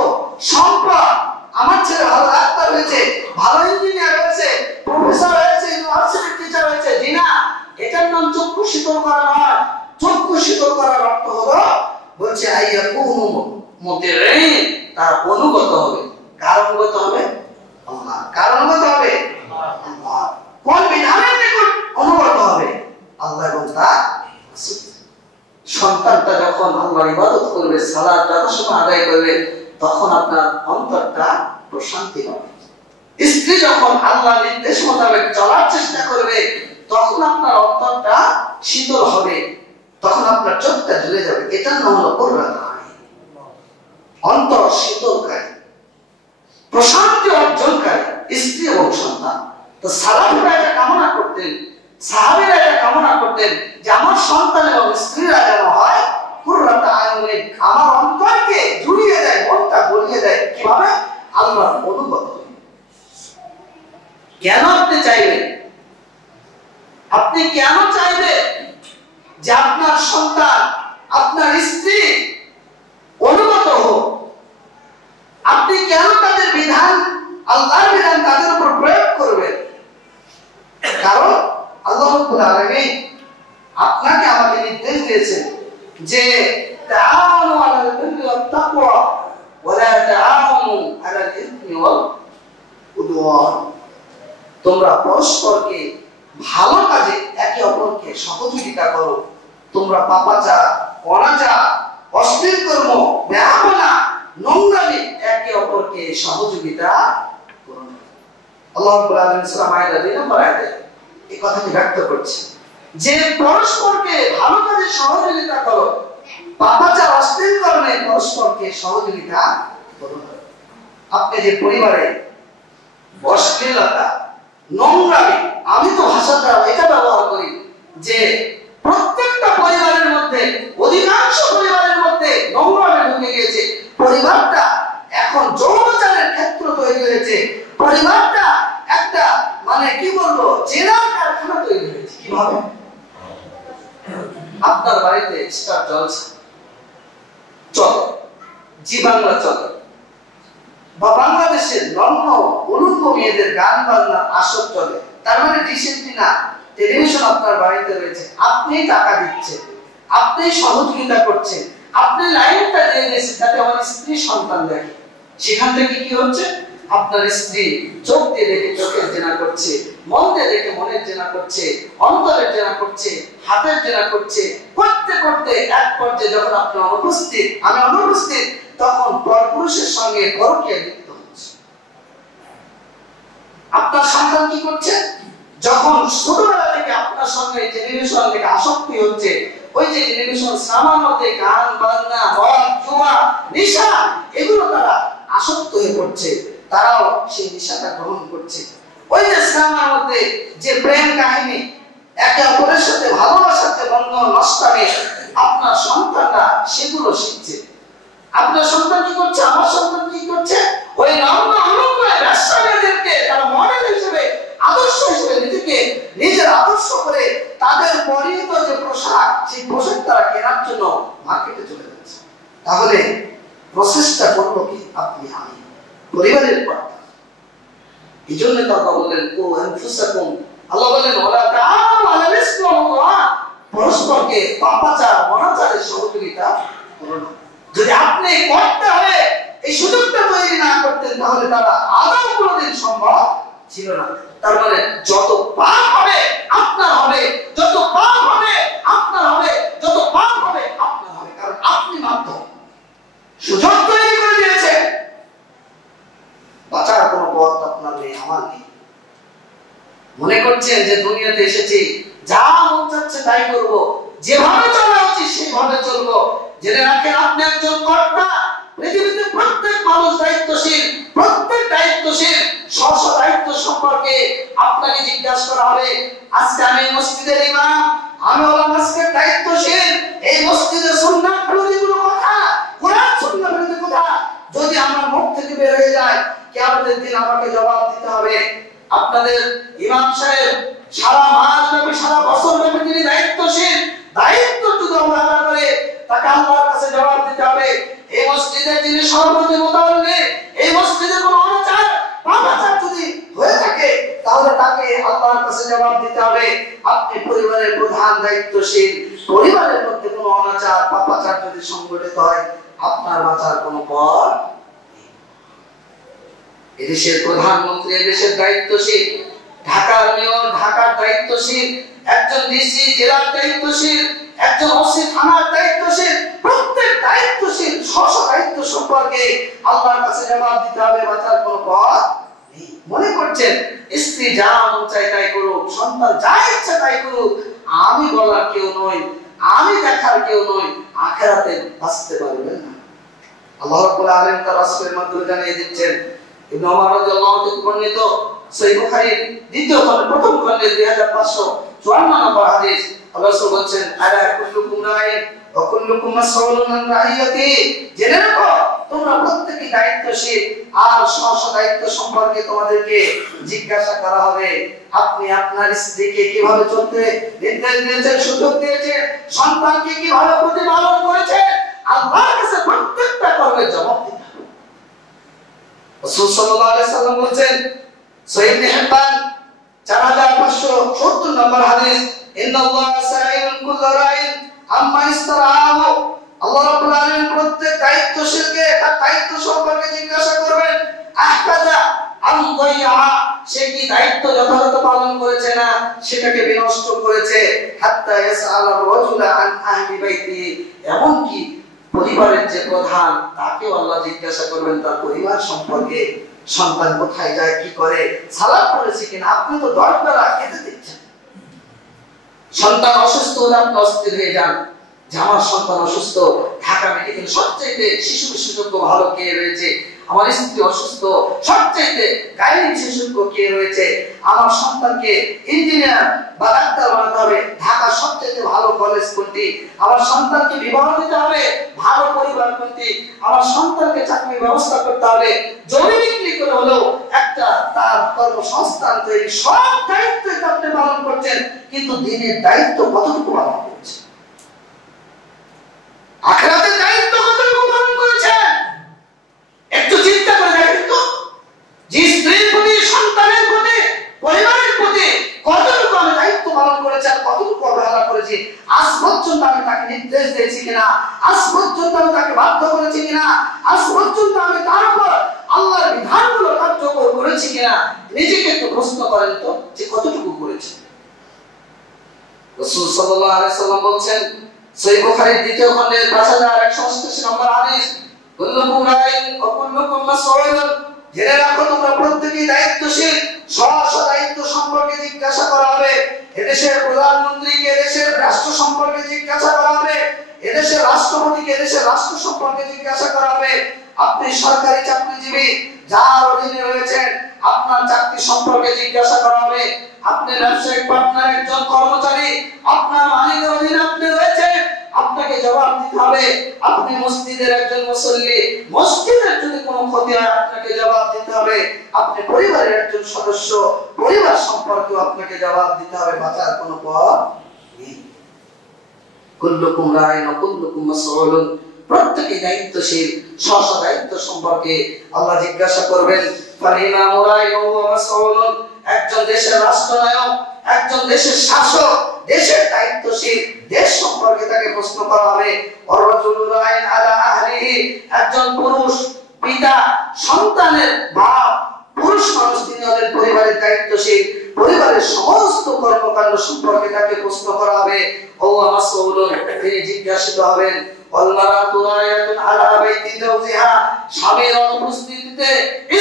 মুতিঈন, তার অনুগত হবে। কার অনুগত হবে? আল্লাহ। কার অনুগত হবে? আল্লাহ। কোন বিধানের নিকট অনুগত হবে? আল্লাহ এবং তার রাসূল। সন্তানটা যখন আল্লাহর ইবাদত করবে, সালাত যথাসময়ে আদায় করবে, তখন আপনার অন্তরটা প্রশান্তি পাবে। স্ত্রী যখন আল্লাহর নির্দেশ মোতাবেক চলার চেষ্টা করবে, তখন আপনার অন্তরটা শীতল হবে, তখন আপনার চোখটা জ্বলে যাবে। এটার নাম হলো কুররাতুল আইন। অন্তর শীতলকারী, প্রশান্তি অর্জনকারী স্ত্রী এবং সন্তান। তো সালাফিরা এটা কামনা করতেন, সাহাবীরা এটা কামনা করতেন যে আমার সন্তান এবং স্ত্রীরা যেন হয় কুররাতুল আইনে, আমার অন্তরকে জুড়িয়ে দেয়, মনটা গলিয়ে দেয়। কিভাবে? আল্লাহর অনুগত। কেন আপনি চাইবেন? আপনি কেন চাইবেন যে আপনার সন্তান, আপনার স্ত্রী অনুগত হোক? আপনি কেন তাদের বিধান, আল্লাহর বিধান তাদের উপর প্রয়োগ করবেন? কারণ আল্লাহ রাব্বুল আলামিন আপনাকে আমাকে নির্দেশ দিয়েছেন যে তাআওয়ানু আলাল বিররি ওয়াত তাকওয়া ওয়া লা তাআওয়ানু আলাল ইসমি ওয়াল উদওয়ান। তোমরা পরস্পরকে ভালো কাজে একে অপরকে সহযোগিতা করো, তোমরা পাপাচার, অনাচার, অশ্লীল কর্ম, বেহায়াপনা, নোংরামি একে অপরকে সহযোগিতা করো না। আল্লাহ রাব্বুল আলামিন সূরা মাইদা 2 নম্বর আয়াতে এই কথাটি ব্যক্ত করছে যে পরস্পরকে ভালো কাজে সহযোগিতা করো, পাপাচার, অশ্লীল কর্মে পরস্পরকে সহযোগিতা করো না। আপনি যে পরিবারে অশ্লীলতা, নোংরামি, আমি তো ভাষাটা এটা ব্যবহার করি যে প্রত্যেকটা পরিবারের মধ্যে, অধিকাংশ পরিবারের মধ্যে নোংরামি ঢুকে গিয়েছে। পরিবারটা এখন যৌনাচারের ক্ষেত্র তৈরি হয়েছে। পরিবারটা একটা মানে কি বলবো, জেনার কারখানা তৈরি হয়েছে। কিভাবে? আপনার বাড়িতে স্টার জলসা চলে, জি বাংলা চলে, বা বাংলাদেশের রম্য উলঙ্গ মেয়েদের গান বাজনার আসর চলে, তার মানে ডিসেন্টলি না, টেলিভিশন আপনার বাড়িতে রয়েছে, আপনি টাকা দিচ্ছেন, আপনি সহযোগিতা করছেন, আপনি লাইনটা দিয়ে দিয়েছেন যাতে আমার স্ত্রী সন্তান দেখে। সেখান থেকে কি হচ্ছে? আপনার স্ত্রী চোখ দিয়ে দেখে চোখের জেনা করছে, মন দিয়ে দেখে মনের জেনা করছে, অন্তরের জেনা করছে, হাতের জেনা করছে। করতে করতে এক পর্যায়ে যখন আপনি অনুপস্থিত, আমি অনুপস্থিত, তখন পরপুরুষের সঙ্গে পরকীয়া লিপ্ত হচ্ছে। আপনার সন্তান কি করছে? যখন ছোটবেলা থেকে আপনার সঙ্গে টেলিভিশন থেকে আসক্তি হচ্ছে, ওই যে টেলিভিশন সামার মধ্যে গান বাজনা, মদ, জুয়া, নেশা, এগুলো তারা আসক্ত হয়ে পড়ছে, তারাও সেই নেশাটা গ্রহণ করছে। ওই যে সামার মধ্যে যে প্রেম কাহিনী, একে অপরের সাথে ভালোবাসার যে বন্ধন, নষ্টামে, আপনার সন্তানরা সেগুলো শিখছে। আপনার সন্তান কি করছে? আমার সন্তান কি করছে? ওই রম্য উলঙ্গ ব্যবসায়ীদেরকে তারা মডেল হিসেবে, আদর্শ হিসেবে নিজেকে নিজের আদর্শ করে তাদের পরিহিত যে পোশাক, সেই পোশাক তারা কেনার জন্য মার্কেটে চলে যাচ্ছে। তাহলে প্রসেসটা করবো কি? আপনি, আমি, পরিবারের পার্ট। এই জন্য তারা বললেন ও আনফুসাকুম, আল্লাহ বলেন ওয়ালা তাআওয়ানু আলাল ইসমি ওয়াল উদওয়ান, পরস্পরকে পাপাচার, অনাচারে সহযোগিতা করো না। যদি আপনি করতে হবে এই সুযোগটা তৈরি না করতেন, তাহলে তারা আদৌ কোনোদিন সম্ভব ছিল না। তার মানে যত পাপ হবে আপনার হবে, যত পাপ হবে আপনার হবে, যত পাপ হবে আপনার হবে, কারণ আপনি মাধ্যম, সুযোগ তৈরি করে দিয়েছে। বাঁচার কোনো পথ আপনার নেই, আমার নেই। মনে করছেন যে দুনিয়াতে এসেছি, যা মন চাচ্ছে তাই করবো, যেভাবে চলা উচিত সেভাবে চলবো। জেনে রাখেন আপনি একজন কর্তা। পৃথিবীতে প্রত্যেক মানুষ দায়িত্বশীল, প্রত্যেক দায়িত্বশীল স্ব দায়িত্ব সম্পর্কে আপনাকে জিজ্ঞাসা করা হবে। আজকে আমি মসজিদের ইমাম, আমি ওলামাদের দায়িত্বশীল। এই মসজিদের সুন্নাহ বিরোধী কোনো কথা, কোরআন সুন্নাহ বিরোধী কথা যদি আমার মুখ থেকে বের হয়ে যায়, কিয়ামতের দিন আমাকে জবাব দিতে হবে। আপনাদের ইমাম সাহেব সারা মাস ব্যাপী, সারা বছর ব্যাপী তিনি দায়িত্বশীল, দায়িত্ব যদি অবহেলা করে তাকে আল্লাহর কাছে জবাব দিতে হবে। এই মসজিদে যিনি সভাপতি মুতাওয়াল্লি, এই মসজিদে কোনো অনাচার, পাপাচার যদি হয়ে থাকে, তাহলে তাকে আল্লাহর কাছে জবাব দিতে হবে। আপনি পরিবারের প্রধান দায়িত্বশীল, পরিবারের মধ্যে কোনো অনাচার, পাপাচার যদি সংঘটিত হয়, আপনার বাঁচার কোনো পথ। এদেশের প্রধানমন্ত্রী, এদেশের দায়িত্বশীল, ঢাকার মেয়র, ঢাকার দায়িত্বশীল, একজন ডিসি জেলার দায়িত্বশীল, একজন ওসি থানার দায়িত্বশীল, প্রত্যেক দায়িত্বশীল স্ব দায়িত্ব সম্পর্কে আল্লাহর কাছে জবাব দিতে হবে, বাঁচার কোনো পথ নেই। মনে করছেন স্ত্রী যা মন চায় তাই করুক, সন্তান যা ইচ্ছা তাই করুক, আমি বলার কেউ নই, আমি দেখার কেউ নই, আখিরাতে বাঁচতে পারবেন না। আল্লাহ রাব্বুল আলামিন তার রাসূলের মাধ্যমে জানিয়ে দিচ্ছেন। ইবনে ওমর রাদিয়াল্লাহু আনহু থেকে বর্ণিত সহিহ বুখারীর দ্বিতীয় খণ্ড প্রথম খণ্ডের 2554 নম্বর হাদিস, আল্লাহ রাসূল বলেন, আলা কুল্লুকুম রাইন ওয়া কুল্লুকুম মাসউলুন আন রাইয়াতি, জেনে রাখো তোমরা প্রত্যেকই দায়িত্বশীল, আর স্ব দায়িত্ব সম্পর্কে তোমাদেরকে জিজ্ঞাসা করা হবে। আপনি আপনার স্ত্রীকে কিভাবে চলতে নির্দেশ দিয়েছেন, সুযোগ দিয়েছেন, সন্তানকে কিভাবে প্রতিপালন করেছেন, আল্লাহর কাছে প্রত্যেকটা কর্মের জবাব দিতে হবে। রাসূল সাল্লাল্লাহু আলাইহি সাল্লাম বলেন, সহিহ ইবনে হিব্বান 4570 নম্বর হাদিস, ইন্নাল্লাহা সাইলুন কুল্লু রাইন আম্মা ইসতারাহু, আল্লাহ রাব্বুল আলামিন প্রত্যেক দায়িত্বশীলকে তার দায়িত্ব সম্পর্কে জিজ্ঞাসা করবেন। আহকাজা আম দাইয়া, সে কি দায়িত্ব যথাযথ পালন করেছে না সেটাকে বিনষ্ট করেছে। হাত্তা ইয়াসআলা রাজুলা আন আহলি বাইতি, এমন কি পরিবারের যে প্রধান তাকেও আল্লাহ জিজ্ঞাসা করবেন তার পরিবার সম্পর্কে, সন্তান কোথায় যায়, কি করে, সালাত পড়েছে কিনা। আপনি তো 10 বেলা খেতে দিচ্ছেন, সন্তান অসুস্থ হলে আপনি অস্থির হয়ে যান যে আমার সন্তান অসুস্থ, ঢাকা মেডিকেল সবচেয়ে শিশু বিশেষজ্ঞ ভালো কে রয়েছে, আমার স্ত্রী অসুস্থ, সবচেয়ে গাইনিক বিশেষজ্ঞ কে রয়েছে, আমার সন্তানকে ইঞ্জিনিয়ার বা ডাক্তার বানাতে হবে, ঢাকার সবচেয়ে ভালো কলেজ কোনটি, আমার সন্তানকে বিবাহ দিতে হবে, ভালো পরিবার কোনটি, আমার সন্তানকে চাকরির ব্যবস্থা করতে হবে, জমি বিক্রি করে হলেও একটা তার কর্মসংস্থান তৈরি, সব দায়িত্ব আপনি পালন করছেন, কিন্তু দিনের দায়িত্ব কতটুকু পালন করছেন, আখিরাতের দায়িত্ব কতটুকু পালন করেছেন, একটু চিন্তা করে দেখেন তো। যে স্ত্রীর প্রতি, সন্তানের প্রতি, পরিবারের প্রতি কতটুকু আমি দায়িত্ব পালন করেছি আর কতটুকু অবহেলা করেছি। আজ পর্যন্ত আমি তাকে নির্দেশ দিয়েছি কিনা, আজ পর্যন্ত আমি তাকে বাধ্য করেছি কিনা, আজ পর্যন্ত আমি তার উপর আল্লাহর বিধানগুলো কার্যকর করেছি কিনা, নিজেকে একটু প্রশ্ন করেন তো যে কতটুকু করেছি। রাসূল সাল্লাল্লাহু আলাইহি সাল্লাম বলেন, সহিহ বুখারীর দ্বিতীয় খণ্ডের 5188 নম্বর হাদিস, কুল্লুকুম রাইন ওয়া কুল্লুকুম মাসউলুন, জেনে রাখো তোমরা প্রত্যেকই দায়িত্বশীল, স্ব দায়িত্ব সম্পর্কে জিজ্ঞাসা করা হবে। এদেশের প্রধানমন্ত্রীকে এদেশের রাষ্ট্র সম্পর্কে জিজ্ঞাসা করা হবে, এদেশের রাষ্ট্রপতিকে এদেশের রাষ্ট্র সম্পর্কে জিজ্ঞাসা করা হবে। আপনি সরকারি চাকরিজীবী, যার অধীনে রয়েছেন, আপনার চাকরি সম্পর্কে জিজ্ঞাসা করা হবে। আপনি ব্যবসায়িক পার্টনার একজন কর্মচারী, আপনার মালিকের অধীনে আপনি রয়েছেন, আপনাকে জবাব দিতে হবে। আপনি মসজিদের একজন মুসল্লি, মসজিদের যদি কোনো ক্ষতি হয় আপনাকে জবাব দিতে হবে। আপনি পরিবারের একজন সদস্য, পরিবার সম্পর্কেও আপনাকে জবাব দিতে হবে, বাঁচার কোনো পথ নেই। কুল্লুকুম রাইন ওয়া কুল্লুকুম মাসউলুন, প্রত্যেকই দায়িত্বশীল, স্ব দায়িত্ব সম্পর্কে আল্লাহ জিজ্ঞাসা করবেন। ফালিমামু রাইন ওয়া মাসউলুন, একজন দেশের রাষ্ট্রনায়ক, একজন দেশের শাসক, দেশের দায়িত্বশীল, দেশ সম্পর্কে তাকে প্রশ্ন করা হবে। ওয়ারাজুলু রাইন আলা আহলিহি, একজন পুরুষ পিতা, সন্তানের বাপ, পুরুষ মানুষ, তিনি হলেন পরিবারের দায়িত্বশীল, পরিবারের সমস্ত কর্মকাণ্ড সম্পর্কে তাকে প্রশ্ন করা হবে। ওয়া মাসউলুন, তিনি জিজ্ঞাসিত হবেন। স্বামীর অনুপস্থিতিতে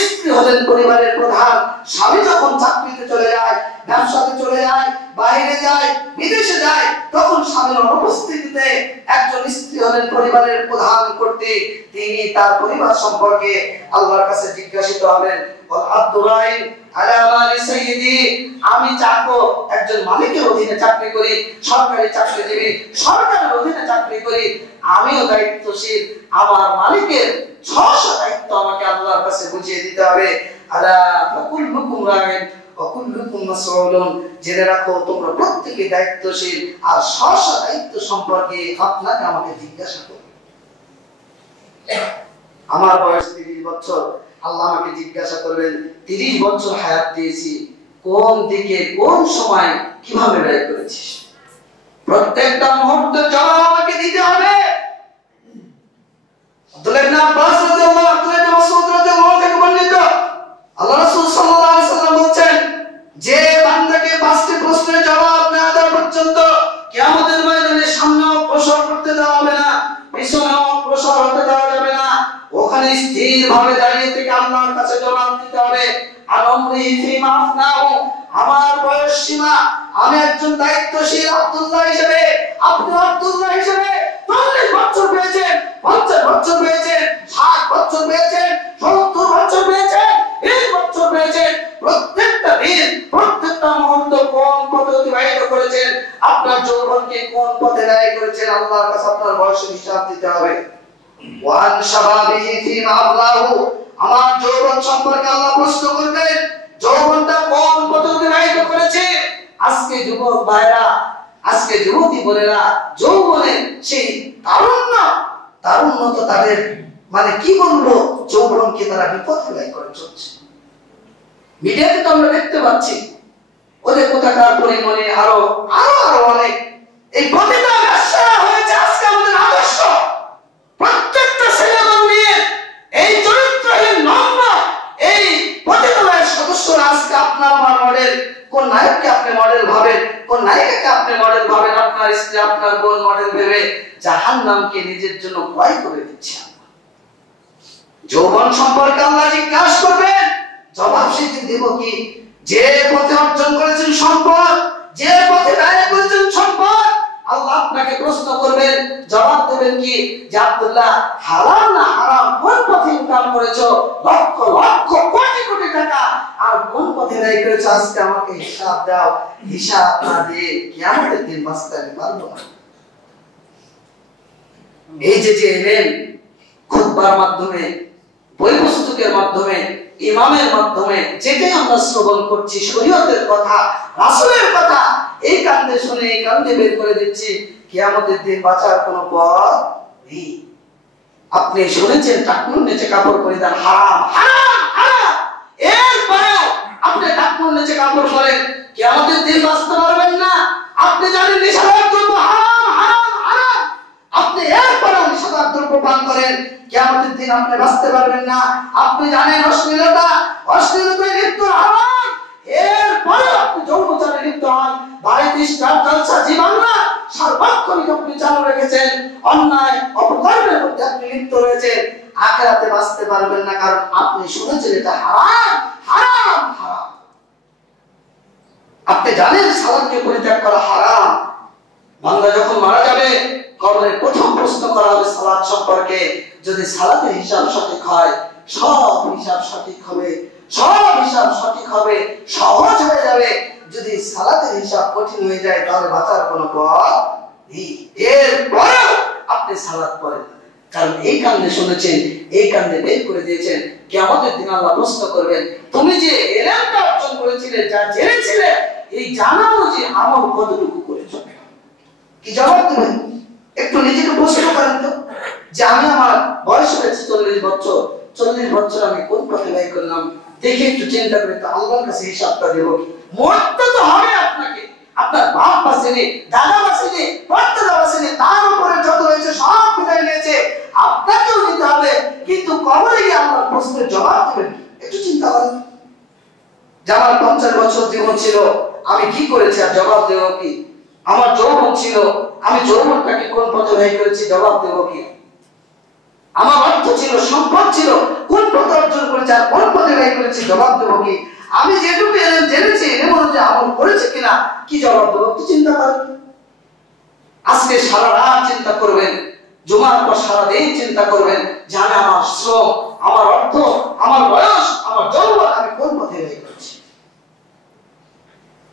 স্ত্রী হলেন পরিবারের প্রধান। স্বামী যখন চাকরিতে চলে যায়, ব্যবসাতে চলে যায়, বাইরে যায়, বিদেশে যায়, তখন স্বামীর অনুপস্থিতিতে একজন স্ত্রী হলেন পরিবারের প্রধান কর্তৃক। তিনি তার পরিবার সম্পর্কে আল্লাহর কাছে জিজ্ঞাসিত হবেন। আমি চাকর, একজন মালিকের অধীনে চাকরি করি, সরকারি চাকরিজীবী, সরকারের অধীনে চাকরি করি, আমিও দায়িত্বশীল, আমার মালিকের স্ব দায়িত্ব আমাকে আল্লাহর কাছে বুঝিয়ে দিতে হবে। আলা ফাকুল্লুকুম রাইন ওয়া কুল্লুকুম মাসউলুন, জেনে রাখো তোমরা প্রত্যেকই দায়িত্বশীল, আর স্ব দায়িত্ব সম্পর্কে আপনাকে আমাকে জিজ্ঞাসা করবে। আমার বয়স 30 বছর, আল্লাহ আমাকে জিজ্ঞাসা করবেন 30 বছর হায়াত দিয়েছি, কোন দিকে কোন সময় কিভাবে ব্যয় করেছিস, প্রত্যেকটা মুহূর্তের জবাব আমাকে দিতে হবে। ইবনে আব্বাস রাদিয়াল্লাহু আনহু ইবনে মাসউদ রাদিয়াল্লাহু আনহু থেকে বর্ণিত আল্লাহ রাসূল সাল্লাল্লাহু আলাইহি সাল্লাম বলেন যে বান্দাকে পাঁচটি প্রশ্নের জবাব না দেওয়া পর্যন্ত কিয়ামতের ময়দানে সামনে অগ্রসর করতে দেওয়া হবে না, পিছনে অগ্রসর হতে দেওয়া যাবে না, ওখানে স্থিরভাবে দাঁড়িয়ে থেকে আল্লাহর কাছে জবাব দিতে হবে। আলমরি ফিমা আফনাউ, আমার বয়স সীমা, আমি একজন দায়িত্বশীল আব্দুল্লাহ হিসেবে, আপনি আব্দুল্লাহ হিসেবে 40 বছর পেয়েছেন, 50 বছর পেয়েছেন, 60 বছর পেয়েছেন, 70 বছর পেয়েছেন, 20 বছর পেয়েছেন, প্রত্যেকটা দিন প্রত্যেকটা মুহূর্ত কোন পথে অতিবাহিত করেছেন, আপনার যৌবনকে কোন পথে ব্যয় করেছেন, আল্লাহর কাছে আপনার বয়সের হিসাব দিতে হবে। ওয়ান শাবাবিহি ফিমা আবলাহু, আমার যৌবন সম্পর্কে আল্লাহ প্রশ্ন করবেন, যৌবনটা কোন পথে অতিবাহিত করেছে। আজকে যুবক ভাইরা, আজকে যুবতী বোনেরা যৌবনে সেই তারুণ্য তো তাদের মানে কি বলবো, যৌবনকে তারা বিপথে ব্যয় করে চলছে। মিডিয়াতে তো আমরা দেখতে পাচ্ছি ওদের কোথাকার পরিমণি আরো অনেক এই প্রতিটা ব্যবসা হয়েছে আজকে আমাদের আদর্শ। প্রত্যেকটা ছেলেমেয়ে নিয়ে এই চরিত্রহীন নম্র এই প্রতিতলার সদস্যরা আজকে আপনার আমার মডেল। কোন নায়ককে আপনি মডেল ভাবেন, কোন নায়িকাকে আপনি মডেল ভাবেন, আপনার স্ত্রী আপনার বোন মডেল ভেবে জাহান্নামকে নিজের জন্য ক্রয় করে দিচ্ছে। যৌবন সম্পর্কে আল্লাহ জিজ্ঞাসা করবেন, জবাব সেদিন দেব কি? যে পথে অর্জন করেছেন সম্পদ, যে পথে ব্যয় করেছেন সম্পদ, আল্লাহ আপনাকে প্রশ্ন করবেন, জবাব দেবেন কি যে আব্দুল্লাহ হালাল না হারাম কোন পথে ইনকাম করেছো, লক্ষ লক্ষ কোটি কোটি টাকা, আর কোন পথে ব্যয় করেছো, আজকে আমাকে হিসাব দাও। হিসাব না দিয়ে কিয়ামতের দিন বাঁচতে আমি পারবো না। এই যে এলেন খুতবার মাধ্যমে, বই পুস্তকের মাধ্যমে, ইমামের মাধ্যমে যেটাই আমরা শ্রবণ করছি, শরীয়তের কথা, রাসূলের কথা, এই কান্দে শুনে এই কান্দে বের করে দিচ্ছি, কিয়ামতের দিন বাঁচার কোনো পথ নেই। আপনি শুনেছেন টাকনুর নিচে কাপড় পরিধান হারাম, হারাম, হারাম, এরপরেও আপনি টাকনুর নিচে কাপড় পরেন, কিয়ামতের দিন বাঁচতে পারবেন না। আপনি জানেন নিষেধাজ্ঞা দ্রব্য হারাম, হারাম, হারাম, আপনি এরপরেও নিষেধাজ্ঞা দ্রব্য পান করেন, কিয়ামতের দিন আপনি বাঁচতে পারবেন না। আপনি জানেন অশ্লীলতায় লিপ্ত হারাম, এরপরে আপনি যৌনচারে লিপ্ত হন, বাড়িতে স্টার জলসা জীবাংলা সার্বক্ষণিক আপনি চালু রেখেছেন, অন্যায় অপকর্মের মধ্যে আপনি লিপ্ত রয়েছেন, আখিরাতে বাঁচতে পারবেন না, কারণ আপনি শুনেছেন এটা হারাম, হারাম, হারাম। আপনি জানেন সালাতকে পরিত্যাগ করা হারাম। বান্দা যখন মারা যাবে কবরে প্রথম প্রশ্ন করা হবে সালাত সম্পর্কে। যদি সালাতের হিসাব সঠিক হয়, সব হিসাব সঠিক হবে, সব হিসাব সঠিক হবে, সহজ হয়ে যাবে। যদি সালাতের হিসাব কঠিন হয়ে যায় তাহলে বাঁচার কোনো পথ নেই। এরপরেও আপনি সালাত পড়েন, কারণ এই কান্দে শুনেছেন, এই কান্দে বের করে দিয়েছেন। কিয়ামতের দিন আল্লাহ প্রশ্ন করবেন, তুমি যে ইলমটা অর্জন করেছিলে, যা জেনেছিলে, এই জানা অনুযায়ী আমল কতটুকু করেছো? কি জবাব দেবেন? একটু নিজেকে প্রশ্ন করেন তো, যে আমি আমার বয়স হয়েছে 40 বছর, 40 বছর আমি কোন পথে ব্যয় করলাম, দেখে একটু চিন্তা করে তো আল্লাহর কাছে হিসাবটা দেব। মরতে তো হবে আপনাকে, আপনার বাপ বাঁচেনি, দাদা বাঁচেনি, পরদাদা বাঁচেনি, তার উপরে যত রয়েছে সব বিদায় নিয়েছে, আপনাকেও নিতে হবে। কিন্তু কবরে গিয়ে আল্লাহর প্রশ্নের জবাব দেবেন, একটু চিন্তা করেন। যে আমার 50 বছর জীবন ছিল, আমি কি করেছি আর জবাব দেব কি? আমার যৌবন ছিল, আমি যৌবনটাকে কোন পথে ব্যয় করেছি, জবাব দেব কি? আমার অর্থ ছিল, সম্পদ ছিল, কোন পথে অর্জন করেছি আর কোন পথে ব্যয় করেছি, জবাব দেব কি? আমি যেটুকু জেনেছি এমন যে আমল করেছি কিনা, কি জবাব দেব? একটু চিন্তা করেন। আজকে সারা রাত চিন্তা করবেন, জুমার পর সারাদিন চিন্তা করবেন যে আমি আমার শ্রম, আমার অর্থ, আমার বয়স, আমার যৌবন আমি কোন পথে ব্যয় করেছি।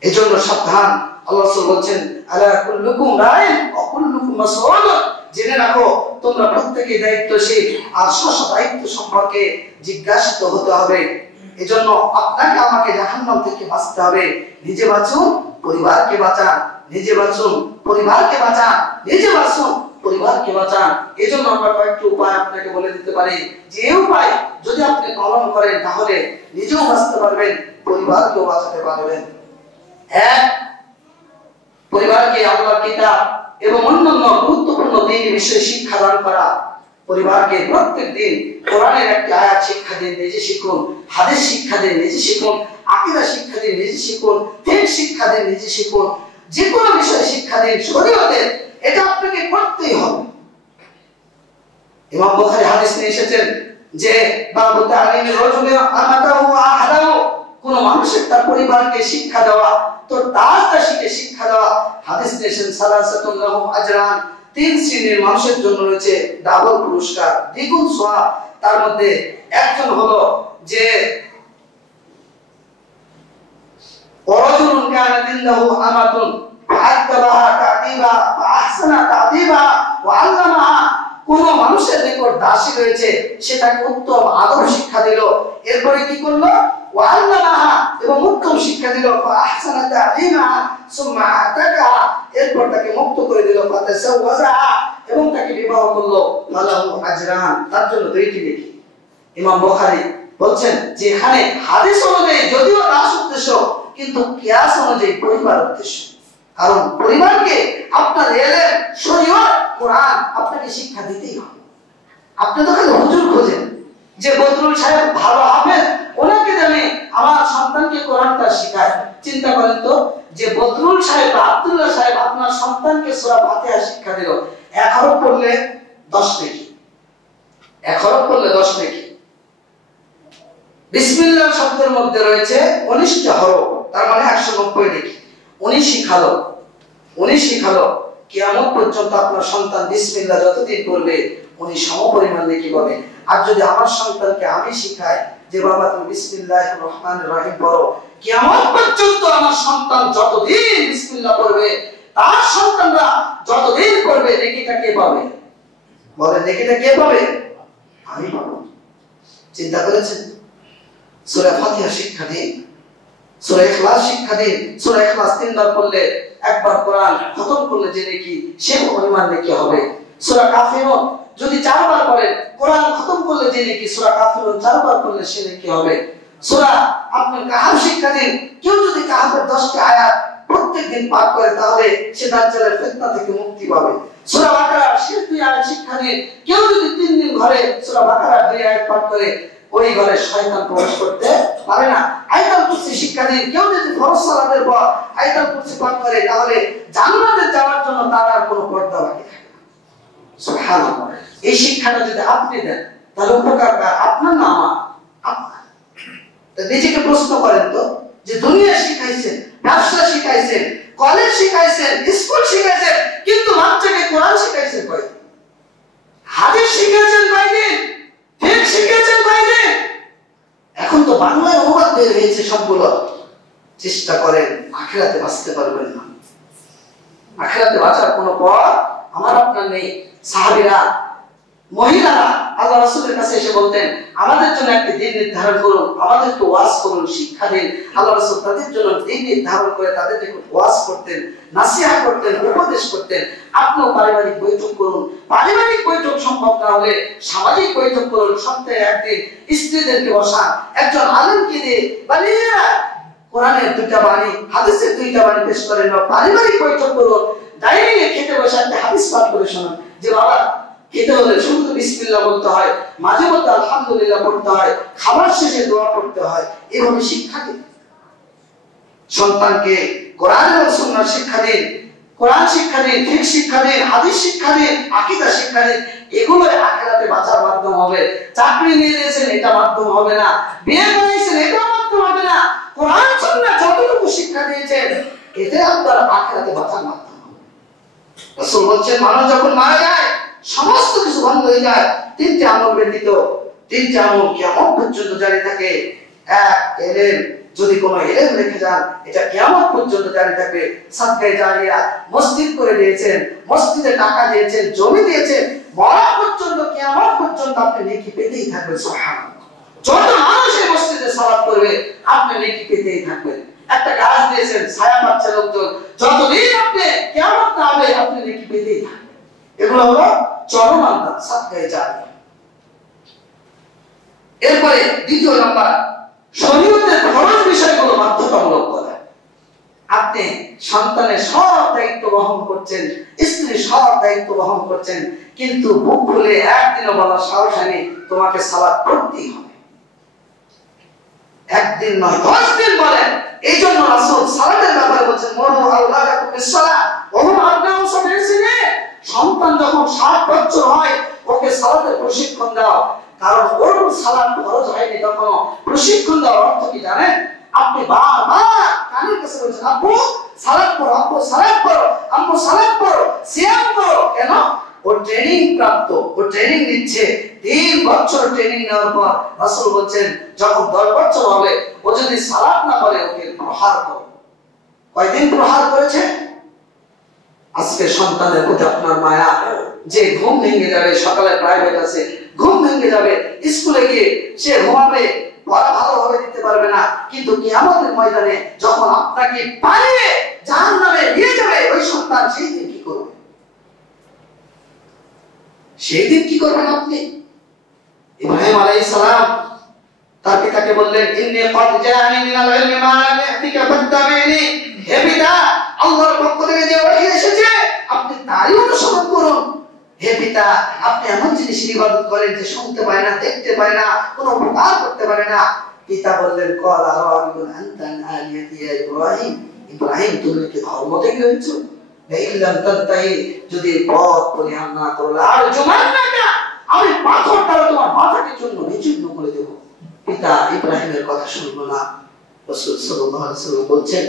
এই জন্য সাবধান। আল্লাহ রাসূল বলেন, আলা কুল্লুকুম রাইন ওয়া কুল্লুকুম মাসউলুন, জেনে রাখো তোমরা প্রত্যেকেই দায়িত্বশীল, আর স্ব দায়িত্ব সম্পর্কে জিজ্ঞাসিত হতে হবে। এজন্য আপনাকে আমাকে জাহান্নাম থেকে বাঁচতে হবে। নিজে বাঁচুন, পরিবারকে বাঁচান, নিজে বাঁচুন, পরিবারকে বাঁচান, নিজে বাঁচুন, পরিবারকে বাঁচান। এজন্য আমরা কয়েকটি উপায় আপনাকে বলে দিতে পারি, যে এই উপায় যদি আপনি পালন করেন তাহলে নিজেও বাঁচতে পারবেন, পরিবারকেও বাঁচাতে পারবেন। এক, পরিবারকে আল্লাহর কিতাব এবং অন্যান্য গুরুত্বপূর্ণ দ্বীনি বিষয়ে শিক্ষা দান করা। পরিবারকে প্রত্যেক দিন কোরআনের একটি আয়াত শিক্ষা দিন, নিজে শিখুন। হাদিস শিক্ষা দিন, নিজে শিখুন। আকীদা শিক্ষা দিন, নিজে শিখুন। ফিকহ শিক্ষা দিন, নিজে শিখুন। যে কোনো বিষয়ে শিক্ষা দিন শরীয়তের, এটা আপনাকে করতেই হবে। ইমাম বুখারী হাদিস নিয়ে এসেছেন যে বাবু তালিমের রাজুলি আমাতাহু ওয়া আহলাহু, কোন মানুষের তার পরিবারকে শিক্ষা দেওয়া, তো তার দাসীকে শিক্ষা দেওয়া। হাদিস নিয়ে এসেছেন সালাসাতুন লাহু আজরান, 3 শ্রেণীর মানুষের জন্য রয়েছে ডাবল পুরস্কার, দ্বিগুণ সওয়াব। তার মধ্যে একজন হলো যে ওয়ারাজুলুন কানা দিনহু আমাতুন ফাআদ্দাবাহা তা'দীবা ফাআহসানা তা'দীবা ওয়া আল্লামাহা, কোন মানুষের নিকট দাসী রয়েছে, সেটাকে উত্তম আদব শিক্ষা দিল। এরপরে কি করলো? ওয়া আল্লামাহা, এবং উত্তম শিক্ষা দিল। ফাআহসানা তা'দীমাহা সুম্মা আতাকা, এরপর তাকে মুক্ত করে দিল। ফাতাসাওয়াজা, এবং তাকে বিবাহ করলো। ফালাহু আজরান, তার জন্য 2টি নেকি। ইমাম বুখারী বলছেন যে এখানে হাদিস অনুযায়ী যদিও দাস উদ্দেশ্য, কিন্তু কিয়াস অনুযায়ী পরিবার উদ্দেশ্য। কারণ পরিবারকে আপনার ইলম, শরীয়ত, কোরআন আপনাকে শিক্ষা দিতেই হবে। আপনি তো খালি হুজুর খোঁজেন যে বদরুল সাহেব ভালো হাফেজ, ওনাকে জানি আমার সন্তানকে কোরআনটা শেখায়। চিন্তা করেন তো, যে বদরুল সাহেব বা আব্দুল্লাহ সাহেব আপনার সন্তানকে সূরা ফাতিহা শিক্ষা দিল, 1 হরফ পড়লে 10 নেকি, 1 হরফ পড়লে 10 নেকি। বিসমিল্লাহ শব্দের মধ্যে রয়েছে 19টা হরফ, তার মানে 190 নেকি। উনি শিখালো কিয়ামত পর্যন্ত আপনার সন্তান বিসমিল্লাহ যতদিন পড়বে উনি সমপরিমাণ নেকি পাবে। আর যদি আমার সন্তানকে আমি শিখাই যে বাবা তুমি বিসমিল্লাহির রহমানির রহিম পড়ো, কিয়ামত পর্যন্ত আমার সন্তান যতদিন বিসমিল্লাহ পড়বে, তার সন্তানরা যতদিন পড়বে, নেকিটা কে পাবে? বলেন, নেকিটা কে পাবে? আমি পাবো। চিন্তা করেছেন? সূরা ফাতিহা শিক্ষা দিন, সূরা ইখলাস শিক্ষা দিন। সূরা ইখলাস 3 বার পড়লে, একবার কোরআন খতম করলে যে নেকি, সে পরিমাণ নেকি হবে। সূরা কাফিরুন যদি 4 বার পড়েন, কোরআন খতম করলে যে নেকি, সূরা কাফিরুন 4 বার পড়লে সে নেকি হবে। সূরা আপনি কাহফ শিক্ষা দিন, কেউ যদি কাহফের 10টি আয়াত প্রত্যেকদিন পাঠ করে, তাহলে সে দাজ্জালের ফিতনা থেকে মুক্তি পাবে। সূরা বাকারা শেষ 2 আয়াত শিক্ষা দিন, কেউ যদি 3 দিন ঘরে সূরা বাকারা 2 আয়াত পাঠ করে, ওই ঘরে শয়তান প্রবেশ করতে পারে না। আয়াতুল কুরসি শিক্ষা দিন, কেউ যদি ফরজ সালাতের পর আয়াতুল কুরসি পাঠ করে, তাহলে জান্নাতে যাওয়ার জন্য তার আর কোনো পর্দা বাকি থাকে না। সুবহানাল্লাহ। এই শিক্ষাটা যদি আপনি দেন, তাহলে উপকারটা আপনার না আমার? নিজেকে প্রশ্ন করেন তো, যে দুনিয়া শিখাইছেন, ব্যবসা শিখাইছেন, কলেজ শিখাইছেন, স্কুল শিখাইছেন, কিন্তু বাচ্চাকে কোরআন শিখাইছেন কয়দিন? হাদিস শিখাইছেন কয়দিন? ফিকহ শিখাইছেন কয়দিন? এখন তো বাংলায় অনুবাদ বের হয়েছে সবগুলো। চেষ্টা করেন, আখিরাতে বাঁচতে পারবেন না। আখিরাতে বাঁচার কোনো পথ আমার আপনার নেই। সাহাবীরা, মহিলারা আল্লাহ রাসূলের কাছে এসে বলতেন, আমাদের জন্য একটা দিন নির্ধারণ করুন, আমাদেরকে ওয়াজ করুন, শিক্ষা দিন। আল্লাহ রাসূল তাদের জন্য দিন নির্ধারণ করে তাদেরকে ওয়াজ করতেন, নাসিহত করতেন, উপদেশ করতেন। আপনিও পারিবারিক বৈঠক করুন। পারিবারিক বৈঠক সম্ভব না হলে সামাজিক বৈঠক করুন। সপ্তাহে একদিন স্ত্রীদেরকে বসান, একজন আলেমকে দিয়ে, বা নিজেরা কোরআনের 2টা বাণী, হাদিসের 2টা বাণী পেশ করেন। পারিবারিক বৈঠক করুন। ডাইনিং এ খেতে বসে একটা হাদিস পাঠ করে শোনান, যে বাবা খেতে হলে শুধু বিসমিল্লাহ বলতে হয়, মাঝে মধ্যে আলহামদুলিল্লাহ পড়তে হয়, খাবার শেষে দোয়া পড়তে হয়। এভাবে শিক্ষা দিন সন্তানকে। কোরআন এবং সুন্নাহ শিক্ষা দিন, কোরআন শিক্ষা দিন, ফিকহ শিক্ষা দিন, হাদিস শিক্ষা দিন, আকীদা শিক্ষা দিন। এগুলো আখিরাতে বাঁচার মাধ্যম হবে। চাকরি নিয়ে দিয়েছেন, এটা মাধ্যম হবে না। বিয়ে করেছেন, এটা মাধ্যম হবে না। কোরআন সুন্নাহ যতটুকু শিক্ষা দিয়েছেন, এতে আপনার আখিরাতে বাঁচার মাধ্যম হবে। রাসূল বলেন, মানুষ যখন মারা যায় সমস্ত কিছু বন্ধ হয়ে যায়, 3টি আমল ব্যতীত। 3টি আমল কিয়ামত পর্যন্ত জারি থাকে। এক, ইলম, যদি কোনো ইলম রেখে যান, এটা কিয়ামত পর্যন্ত জারি থাকবে। সাদকায়ে জারিয়া, মসজিদ করে দিয়েছেন, মসজিদে টাকা দিয়েছেন, জমি দিয়েছেন, মরা পর্যন্ত, কিয়ামত পর্যন্ত আপনি নেকি পেতেই থাকবেন। সুবহানাল্লাহ। যত মানুষ এই মসজিদে সালাত করবে, আপনি নেকি পেতেই থাকবেন। একটা গাছ দিয়েছেন, ছায়া পাচ্ছে লোকজন, যতদিন আপনি কিয়ামত না হবে, আপনি নেকি পেতেই থাকবেন। এগুলো হলো চরমান সাদকায়ে জারিয়া। এরপরে 2য় নাম্বার, শরীয়তের ফরজ বিষয়গুলো বাধ্যতামূলক করা। আপনি আপনি সন্তানের সব দায়িত্ব বহন করছেন, স্ত্রীর সব দায়িত্ব বহন করছেন, কিন্তু বুক খুলে একদিনও বলার সাহস হয়নি তোমাকে সালাত পড়তেই হবে। একদিন নয় 10 দিন বলেন। এই জন্য রাসূল সালাতের ব্যাপারে বলেছেন মুরু আওলাদাকুম বিসসালাহ ওয়া হুম আবনাউ সাবঈ সিনিন। সন্তান যখন 7 বছর হয় ওকে সালাতের প্রশিক্ষণ দাও, কারণ ওর সালাত ফরজ হয়নি তখন। প্রশিক্ষণ দেওয়ার অর্থ কি জানেন? আপনি বারবার কানের কাছে বলছেন আব্বু সালাত পড়ো, আব্বু সালাত পড়ো, আম্মু সালাত পড়ো, সিয়াম করো। কেন? ও ট্রেনিং প্রাপ্ত, ও ট্রেনিং নিচ্ছে। 3 বছর ট্রেনিং নেওয়ার পর রাসূল বলেন যখন 10 বছর হবে ও যদি সালাত না করে ওকে প্রহার করো। কয়দিন প্রহার করেছে? আজকে সন্তানের প্রতি আপনার মায়া, যে ঘুম ভেঙে যাবে, সকালে প্রাইভেট আছে, ঘুম ভেঙে যাবে, স্কুলে গিয়ে সে ঘুমাবে, পড়া ভালোভাবে দিতে পারবে না, কিন্তু কিয়ামতের ময়দানে যখন আপনাকে পায়ে জাহান্নামে নিয়ে যাবে ওই সন্তান, সেই দিন কি করবে? সেই দিন কি করবেন আপনি? ইব্রাহিম আলাইহিস সালাম তার পিতাকে বললেন ইন্নী ক্বাদ জাআনি মিনাল ইলমি মা লাম ইয়াতিকা ফাত্তাবিনি। হে পিতা, আল্লাহর পক্ষ থেকে যে ওহী এসেছে আপনি তারই অনুসরণ করুন। হে পিতা, আপনি এমন জিনিসের ইবাদত করেন যে শুনতে পায় না, দেখতে পায় না, কোনো উপকার করতে পারে না। পিতা বললেন ক্বালা রাগিবুন আনতা আন আলিয়াতি ইয়া ইব্রাহিম। ইব্রাহিম তুমি কি ধর্ম থেকে হয়েছো? ইল্লাম তানতাহি, যদি পথ পরিহার না করলে আর জুমান্নাকা, আমি পাথর দ্বারা তোমার মাথাকে চূর্ণ করে দেব। পিতা ইব্রাহিমের কথা শুনলো না। রাসূল সাল্লাল্লাহু আলাইহি ওয়াসাল্লাম বলছেন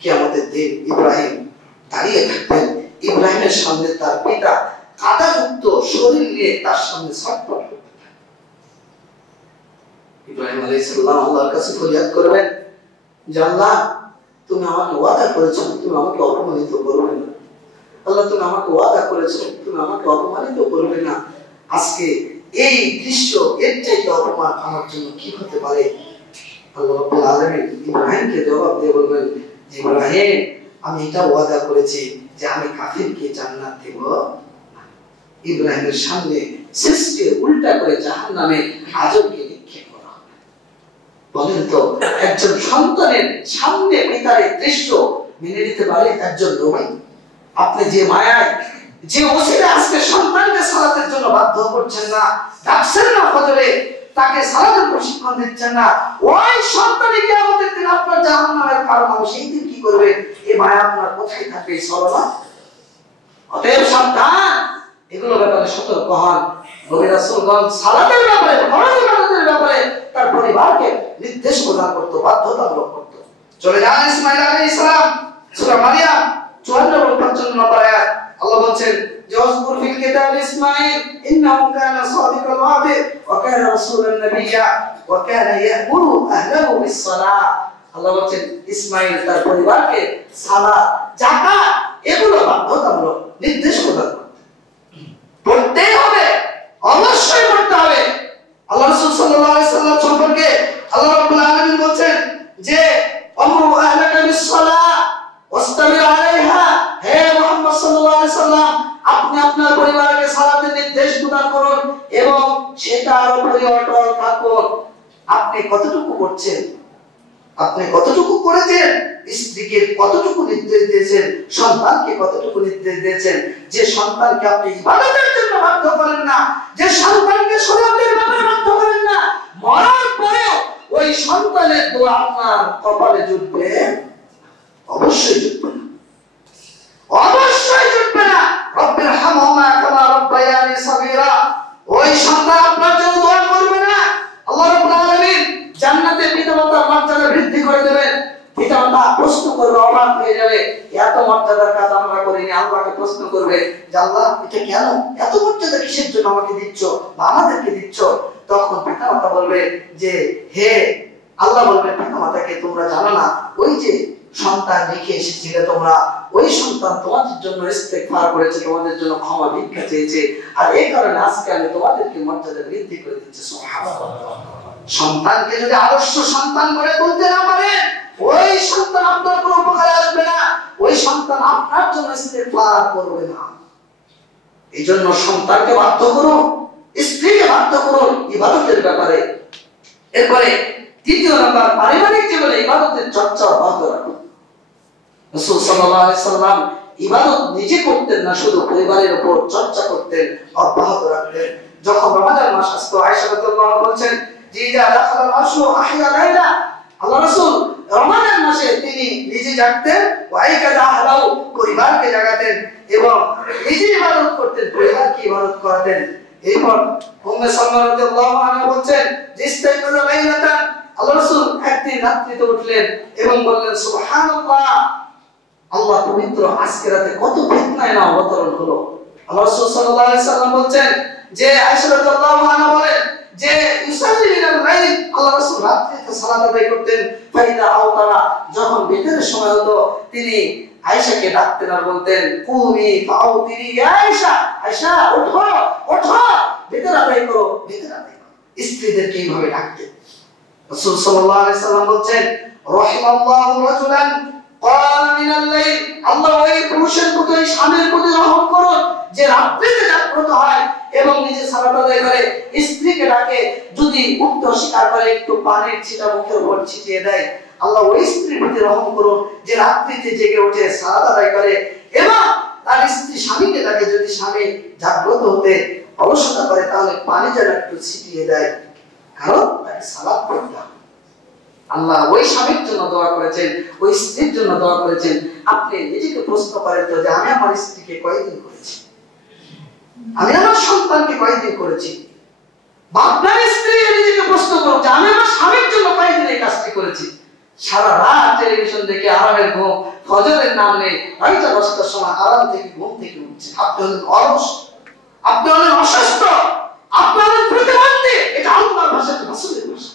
কিয়ামতের দিন ইব্রাহিম দাঁড়িয়ে থাকবেন, ইব্রাহিমের সামনে তার পিতা কাদাযুক্ত শরীর নিয়ে তার সামনে ছটফট করতে থাকবে। ইব্রাহিম আলাইহিস সালাম আল্লাহর কাছে ফরিয়াদ করবেন যে আল্লাহ তুমি আমাকে ওয়াদা করেছো তুমি আমাকে অপমানিত করবে না। আল্লাহ তুমি আমাকে ওয়াদা করেছো তুমি আমাকে অপমানিত করবে না। আজকে এই দৃশ্য এর চাইতে অপমান আমার জন্য কি হতে পারে? আল্লাহ রাব্বুল আলামিন ইব্রাহিমকে জবাব দিয়ে বলবেন ইব্রাহিম আমি এটা ওয়াদা করেছি যে আমি কাফিরকে জান্নাত দেব। ইব্রাহিমের সামনে সৃষ্টি উল্টা করে জাহান্নামে আজমকে নিক্ষেপ করা হবে। বলেন তো একজন সন্তানের সামনে পিতার দৃশ্য মেনে নিতে পারে একজন নবী? আপনি যে মায়ায় যে ওসিলা আজকে সন্তানকে সালাতের জন্য বাধ্য করছেন না, ডাকছেন না ফজরে, তাকে সালাতের প্রশিক্ষণ দিচ্ছেন না, ওই সন্তানই কিয়ামতের দিন আপনার জাহান্নামের কারণ হবে। সেই দিন কি করবেন? এই মায়া আপনার কোথায় থাকবে? এই সরলা। অতএব সাবধান, এগুলো ব্যাপারে সতর্ক হন। নবী রাসূলগণ সালাতের ব্যাপারে, ফরজ ইবাদতের ব্যাপারে তার পরিবারকে নির্দেশ প্রদান করত, বাধ্যতামূলক করত। চলে যান ইসমাঈল আলাইহিস সালাম, সূরা মারিয়াম 54 এবং 55 নম্বর আয়াত। আল্লাহ বলেন যে ওয়াজকুর ফিল কিতাব ইসমাঈল ইন্নাহু কানা সাদিকাল ওয়াদি ওয়া কানা রাসূলান নাবিয়্যা ওয়া কানা ইয়া'মুরু আহলাহু বিস-সালাহ। আল্লাহ বলেন ইসমাঈল তার পরিবারকে সালাত, যাকাত এগুলো বাধ্যতামূলক নির্দেশ প্রদান করতেন। পড়তেই হবে, অবশ্যই পড়তে হবে। আল্লাহ রাসূল সাল্লাল্লাহু আলাইহি সাল্লাম সম্পর্কে আল্লাহ রাব্বুল আলামিন বলেন যে আমরু আহলাকা বিস-সালাহ ওয়াসতামির আলাইহা। হে মুহাম্মদ সাল্লাল্লাহু আলাইহি সাল্লাম আপনি আপনার পরিবারকে সালাতের নির্দেশ প্রদান করুন এবং সেটার উপরে অটল থাকুন। আপনি কতটুকু করছেন? আপনি কতটুকু করেছেন? স্ত্রীকে কতটুকু নির্দেশ দিয়েছেন? সন্তানকে কতটুকু নির্দেশ দিয়েছেন? যে সন্তানকে আপনি ইবাদতের জন্য বাধ্য করেন না, যে সন্তানকে শরীয়তের ব্যাপারে বাধ্য করেন না, মরার পরেও ওই সন্তানের দোয়া আপনার কপালে জুটবে? অবশ্যই জুটবে না, অবশ্যই জুটবে না। রব্বির হামহুমা কামা রাব্বায়ানি সাগীরা। ওই সন্তান আপনার জন্য দোয়া করবে না। আল্লাহ রাব্বুল আলামিন জান্নাতে পিতামাতার মর্যাদা বৃদ্ধি করে দেবেন। পিতামাতা প্রশ্ন করবে, অবাক হয়ে যাবে, এত মর্যাদার কাজ আমরা করিনি। আল্লাহকে প্রশ্ন করবে যে আল্লাহ এটা কেন, এত মর্যাদা কিসের জন্য আমাকে দিচ্ছ বা আমাদেরকে দিচ্ছ? তখন পিতামাতা বলবে যে হে আল্লাহ বলবেন পিতামাতাকে তোমরা জানো না ওই যে সন্তান রেখে এসেছিলে তোমরা, ওই সন্তান তোমাদের জন্য ইস্তেগফার করেছে, তোমাদের জন্য ক্ষমা ভিক্ষা চেয়েছে, আর এই কারণে আজকে আমি তোমাদেরকে মর্যাদা বৃদ্ধি করে দিচ্ছি। সুবহানাল্লাহ। সন্তানকে যদি আদর্শ সন্তান করে তুলতে না পারেন ওই সন্তান আপনার কোনো উপকারে আসবে না, ওই সন্তান আপনার জন্য ইস্তেগফার করবে না। এই জন্য সন্তানকে বাধ্য করুন, স্ত্রীকে বাধ্য করুন ইবাদতের ব্যাপারে। এরপরে তৃতীয় নাম্বার, পারিবারিক জীবনে ইবাদতের চর্চা অব্যাহত রাখুন। রাসূল সাল্লাল্লাহু আলাইহি সাল্লাম ইবাদত নিজে করতেন না, শুধু পরিবারের উপর চর্চা করতেন, অব্যাহত রাখতেন। যখন রমজান মাস আসতো, আয়েশা রাদিয়াল্লাহু আনহা বলছেন যে ইদা দাখালাল আশরু আহইয়া লাইলা, আল্লাহ রাসূল রমজান মাসে তিনি নিজে জাগতেন, ওয়াইকাযা আহলাউ, পরিবারকে জাগাতেন এবং নিজে ইবাদত করতেন, পরিবারকে ইবাদত করাতেন। এরপর উম্মে সালমা রাদিয়াল্লাহু আনহা বলছেন যে ইস্তাইকাযা লাইলাতান, আল্লাহ রাসূল একদিন রাত্রিতে উঠলেন এবং বললেন সুবহানাল্লাহ, আল্লাহ পবিত্র, আজকে রাতে কত ফিতনায় না অবতরণ হলো। আল্লাহ রাসূল সাল্লাল্লাহু আলাইহি সাল্লাম বলছেন যে আয়েশা রাদিয়াল্লাহু আনহা বলেন যে ইউসাল্লি মিনাল লাইল, আল্লাহ রাসূল রাত্রিতে সালাত আদায় করতেন। ফাইদা আওতারা, যখন বিতরের সময় হতো তিনি আয়েশাকে ডাকতেন আর বলতেন কুমি ফাউতিরি ইয়া আয়েশা, আয়েশা ওঠো ওঠো, বিতর আদায় করো, বিতর আদায় করো। স্ত্রীদেরকে এইভাবে ডাকতেন। রাসূল সাল্লাল্লাহু আলাইহি সাল্লাম বলছেন রাহিমাল্লাহু রাজুলান ক্বালা মিনাল লাইল, আল্লাহ ওই পুরুষের প্রতি, ওই স্বামীর প্রতি রহম করুন যে রাত্রিতে জাগ্রত হয় এবং নিজে সালাত আদায় করে, স্ত্রীকে ডাকে, যদি উঠতে অস্বীকার করে একটু পানির ছিটা মুখের উপর ছিটিয়ে দেয়। আল্লাহ ওই স্ত্রীর প্রতি রহম করুন যে রাত্রিতে জেগে ওঠে, সালাত আদায় করে এবং তার স্ত্রী স্বামীকে ডাকে, যদি স্বামী জাগ্রত হতে অলসতা করে তাহলে পানি যেন একটু ছিটিয়ে দেয়, কারণ তাকে সালাত পড়তে হবে। আল্লাহ ওই স্বামীর জন্য দোয়া করেছেন, ওই স্ত্রীর জন্য দোয়া করেছেন। আপনি নিজেকে প্রশ্ন করেন তো যে আমি আমার স্ত্রীকে কয়দিন করেছি, আমি আমার সন্তানকে কয়দিন করেছি। আপনার স্ত্রী নিজেকে প্রশ্ন করুন যে আমি আমার স্বামীর জন্য কয়দিন এই কাজটি করেছি। সারা রাত টেলিভিশন দেখে আরামের ঘুম, ফজরের নাম নেই, 9টা 10টার সময় আরাম থেকে ঘুম থেকে উঠছে। আপনি হলেন অলস, আপনি হলেন অসুস্থ, আপনি হলেন প্রতিবন্ধী। এটা আল্লাহর ভাষা, রাসূলের ভাষা।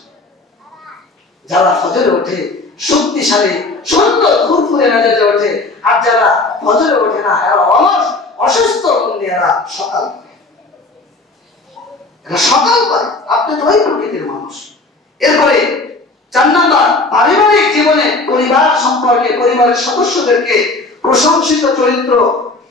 যারা ফজরে ওঠে শক্তিশালী, সুন্দর ফুরফুরে মেজাজে ওঠে, আর যারা ফজরে ওঠে না এরা অলস, অসুস্থ, এরা সকাল পায়, এরা সকাল পায়। আপনি তো ওই প্রকৃতির মানুষ। এরপরে 4 নাম্বার, পারিবারিক জীবনে পরিবার সম্পর্কে, পরিবারের সদস্যদেরকে প্রশংসিত চরিত্র,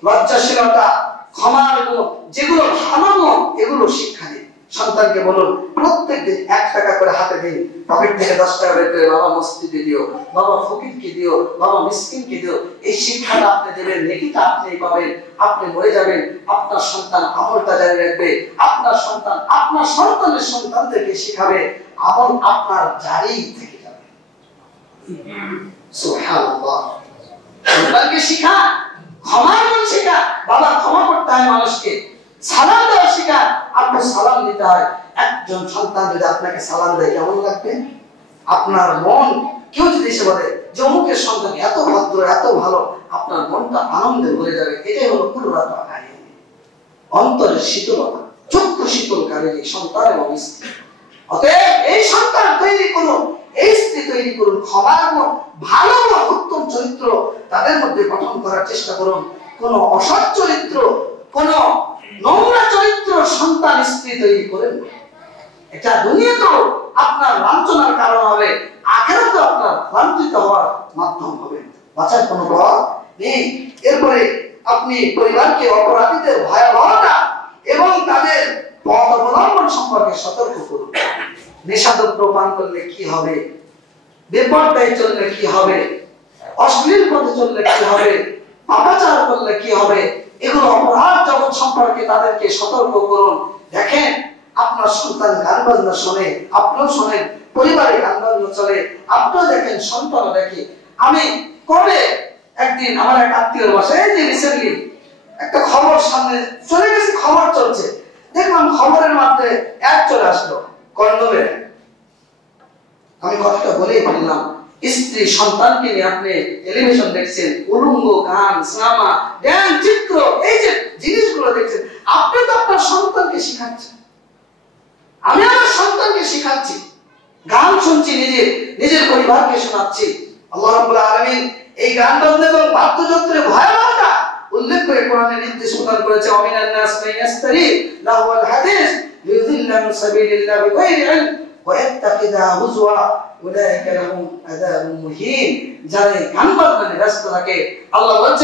লজ্জাশীলতা, ক্ষমার গুণ, যেগুলো ভালো গুণ, এগুলো শিক্ষা দিন। সন্তানকে বলুন প্রত্যেকদিন 1 টাকা করে হাতে দিন, পকেট থেকে 10 টাকা বের করে বাবা মসজিদে দিও, বাবা ফকিরকে দিও, বাবা মিসকিনকে দিও। এই শিক্ষাটা আপনি দেবেন, নেকিটা আপনি পাবেন। আপনি মরে যাবেন, আপনার সন্তান আমলটা জারি রাখবে, আপনার সন্তান আপনার সন্তানের সন্তানদেরকে শিখাবে, আমল আপনার জারি থেকে যাবে। সুবহানাল্লাহ। সন্তানকে শিখা, ক্ষমার গুণ শিখা, বাবা ক্ষমা করতে হয় মানুষকে, সালাম দেওয়া শিখা, আপনি সালাম দিতে হয়। একজন সন্তান যদি আপনাকে সালাম দেয় কেমন লাগবে? আপনার মন, কেউ যদি এসে বলে যে অমুকের সন্তান এত ভদ্র, এত ভালো, আপনার মনটা আনন্দে ভরে যাবে। এটাই হলো কুররাতু আইন, অন্তরের শীতলতা, চক্ষু শীতলকারী সন্তান এবং স্ত্রী। অতএব এই সন্তান তৈরি করুন, এই স্ত্রী তৈরি করুন, ক্ষমার গুণ, ভালো উত্তম চরিত্র তাদের মধ্যে গঠন করার চেষ্টা করুন। কোন অসৎ চরিত্র, কোন নোংরা চরিত্র সন্তান স্ত্রী তৈরি করেন। এটা দুনিয়াতেও আপনার লাঞ্ছনার কারণ হবে, আখিরাতেও আপনার লাঞ্ছিত হওয়ার মাধ্যম হবে। বাঁচার কোনো পথ নেই। এরপরে আপনি পরিবারকে অপরাধীদের ভয়াবহতা এবং তাদের পথ অবলম্বন সম্পর্কে সতর্ক করুন। নেশাদ্রব্য পান করলে কি হবে, বেপরদায় চললে কি হবে, অশ্লীল পথে চললে কি হবে, পাপাচার করলে কি হবে, এগুলো অপরাধ জগৎ সম্পর্কে তাদেরকে সতর্ক করুন। দেখেন আপনার সন্তান গান বাজনা শোনে, আপনিও শোনেন, পরিবারে গান বাজনা চলে, আপনিও দেখেন, সন্তানও দেখে। আমি কবে একদিন আমার এক আত্মীয়র বাসায়, যে রিসেন্টলি একটা খবর সামনে চলে গেছে, খবর চলছে, দেখলাম খবরের মধ্যে অ্যাড চলে আসলো কন্ডোমের। আমি কথাটা বলেই ফেললাম, স্ত্রী সন্তানকে নিয়ে আপনি টেলিভিশন দেখছেন, উলঙ্গ গান, সিনেমা, ড্যান্স, চিত্র, এই যে জিনিসগুলো দেখছেন, আপনি তো আপনার সন্তানকে শিখাচ্ছেন। আমি আমার সন্তানকে শিখাচ্ছি, গান শুনছি, নিজের পরিবারকে শোনাচ্ছি। আল্লাহ রাব্বুল আলামিন এই গান বাজনা এবং বাদ্যযন্ত্রের ভয়াবহতা উল্লেখ করে কোরআনে নির্দেশ প্রদান করেছে, ওয়ামিনান নাস মান ইয়াসতারি লাহুল হাদিস লিয়ুযিল্লা আন সাবিলিল্লাহি বিগাইরি ইলম ওয়া ইয়াত্তাখিযা হুজওয়া উলাইকা লাহুম আযাবুন মুহিন। যারা গান বাজনায় ব্যস্ত থাকে, আল্লাহ বলেন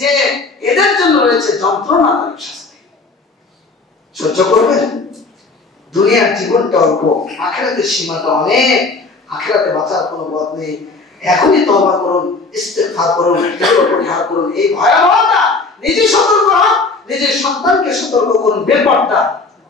যে এদের জন্য রয়েছে যন্ত্রণাদায়ক শাস্তি। সহ্য করবেন? দুনিয়ার জীবনটা অল্প, আখিরাতের সীমাটা অনেক, আখিরাতে বাঁচার কোনো পথ নেই। এখনই তওবা করুন, ইস্তেগফার করুন, এগুলো পরিহার করুন। এই ভয়াবহতা নিজে সতর্ক হন, নিজের সন্তানকে সতর্ক করুন। বেপরদা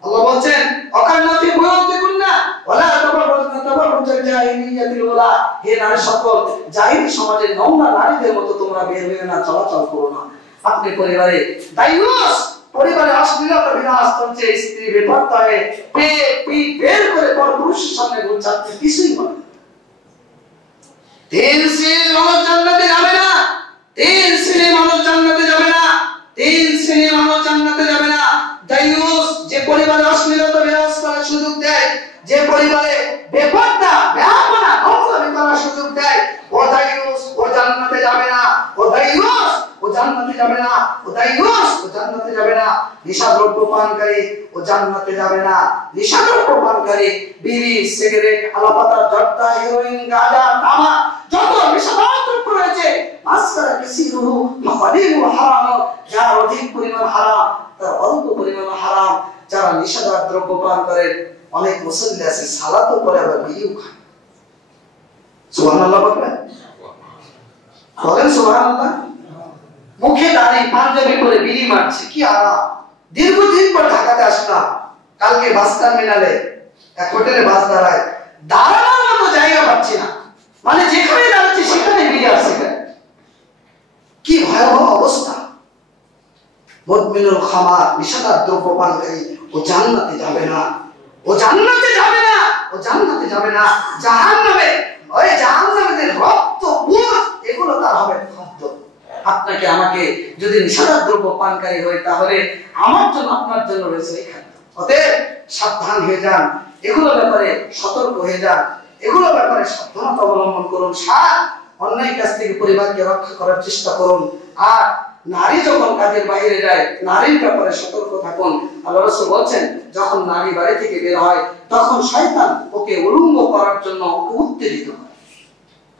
আল্লাহ বলছেন অকান্নাতি বুয়ুতিকুন্না ওয়ালা তাবাররুজনা তাবাররুজাল জাহিলিয়াতিল উলা, হে নারী সকল জাহিলি সমাজের নোংরা নারীদের মতো তোমরা বের হয়ে না, চলাচল করো না। আপনি পরিবারে দায়ুস, পরিবারে অশ্লীলতা বিরাজ করছে, স্ত্রী বেপরদা হয়ে পিঠ বের করে পরপুরুষের সামনে ঘুরছে, আপনি কিছুই বলেন। তিন শ্রেণীর মানুষ জান্নাতে যাবে না, তিন শ্রেণীর মানুষ জান্নাতে যাবে না, তিন শ্রেণীর মানুষ জান্নাতে যাবে না। দায়ুস, যে পরিবারে অশ্লীলতা বিরাজ করার সুযোগ দেয়, যে পরিবারে বেপরদা বেহাপনা নোংরামি করার সুযোগ দেয়, ও দায়ুস ও জান্নাতে যাবে না, ও দায়ুস ও জান্নাতে যাবে না, ও দায়ুস ও জান্নাতে যাবে না। নিশাদ্রব্য পানকারী ও জান্নাতে যাবে না, নিশাদ্রব্য পানকারী বিড়ি, সিগারেট, আলাপাতা, জর্দা, হেরোইন, গাঁজা, তামাক যত নেশাদ্রব্য রয়েছে, মাসকারা কাসীরুহু ফাকালিলু হারাম, যার অধিক পরিমাণ হারাম তার অল্প পরিমাণ হারাম। যারা নেশাদার দ্রব্য পান করে, অনেক মুসল্লি আছে সালাতও পড়ে আবার বিড়িও খায়। সুবহানাল্লাহ বলবেন, বলেন সুবহানাল্লাহ। মুখে দাড়ি পাঞ্জাবি পরে বিড়ি মারছে, কি আরাম। দীর্ঘদিন পর ঢাকাতে আসলাম, কালকে বাস টার্মিনালে এক হোটেলে বাস দাঁড়ায়, দাঁড়ানোর মতো জায়গা পাচ্ছি না, মানে যেখানে দাঁড়াচ্ছি সেখানে বিড়ি আর সিগারেট। কি ভয়াবহ অবস্থা। মুদমিনুল খামার, নিশাদার দ্রব্য পানকারী ও জান্নাতে যাবে না, ও জান্নাতে যাবে না, ও জান্নাতে যাবে না। জাহান্নামে, ওই জাহান্নামের রক্ত পুষ এগুলো তার হবে খাদ্য। আপনাকে আমাকে যদি নিশাদার দ্রব্য পানকারী হয়, তাহলে আমার জন্য আপনার জন্য রয়েছে এই খাদ্য। অতএব সাবধান হয়ে যান, এগুলো ব্যাপারে সতর্ক হয়ে যান, এগুলো ব্যাপারে সাবধানতা অবলম্বন করুন। সাত, অন্যায় কাজ থেকে পরিবারকে রক্ষা করার চেষ্টা করুন। আর নারী যখন কাজের বাইরে যায়, নারীর ব্যাপারে সতর্ক থাকুন। আল্লাহ রাসূল বলেন, যখন নারী বাড়ি থেকে বের হয়, তখন শয়তান ওকে উলঙ্গ করার জন্য ওকে উত্তেজিত করে,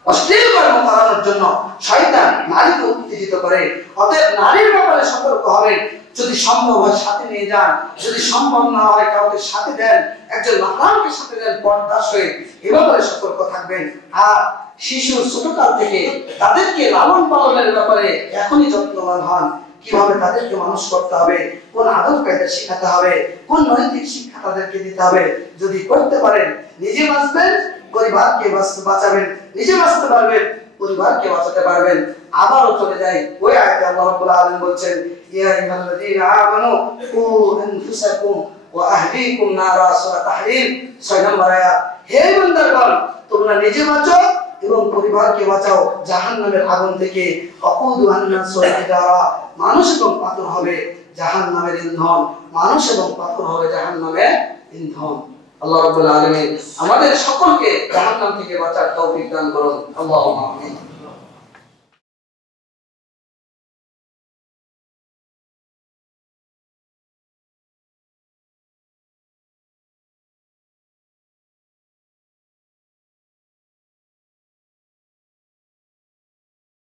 অশ্লীল কর্ম করানোর জন্য শয়তান নারীকে উত্তেজিত করে। অতএব নারীর ব্যাপারে সতর্ক হবেন। যদি সম্ভব হয় সাথে নিয়ে যান, যদি সম্ভব না হয় কাউকে সাথে দেন, একজন মাহরামকে সাথে দেন, পর্দার সহিত এ ব্যাপারে সতর্ক থাকবেন। আর শিশুর ছোটকাল থেকে তাদেরকে লালন পালনের ব্যাপারে এখনই যত্নবান হন। কিভাবে তাদেরকে মানুষ করতে হবে, কোন আদব কায়দা শেখাতে হবে, কোন নৈতিক শিক্ষা তাদেরকে দিতে হবে, যদি করতে পারেন নিজে বাঁচবেন, পরিবারকে বাঁচাবেন, নিজে বাঁচতে পারবেন, পরিবারকে বাঁচাতে পারবেন। আবারও চলে যাই ওই আয়াতে, আল্লাহ রাব্বুল আলামিন বলছেন, ইয়া আইয়ুহাল্লাযীনা আমানু কু আনফুসাকুম ওয়া আহলিকুম নারা, সূরা তাহরীম 6 নম্বর আয়াত। হে বান্দাগণ, তোমরা নিজে বাঁচো এবং পরিবারকে বাঁচাও জাহান্নামের আগুন থেকে। অকুদুহান নাস ওয়াল হিজারা, মানুষ এবং পাথর হবে জাহান্নামের ইন্ধন, মানুষ এবং পাথর হবে জাহান্নামের ইন্ধন। আল্লাহ রাব্বুল আলামিন আমাদের সকলকে জাহান্নাম থেকে বাঁচার তৌফিক দান করুন। আল্লাহুম্মা আমিন।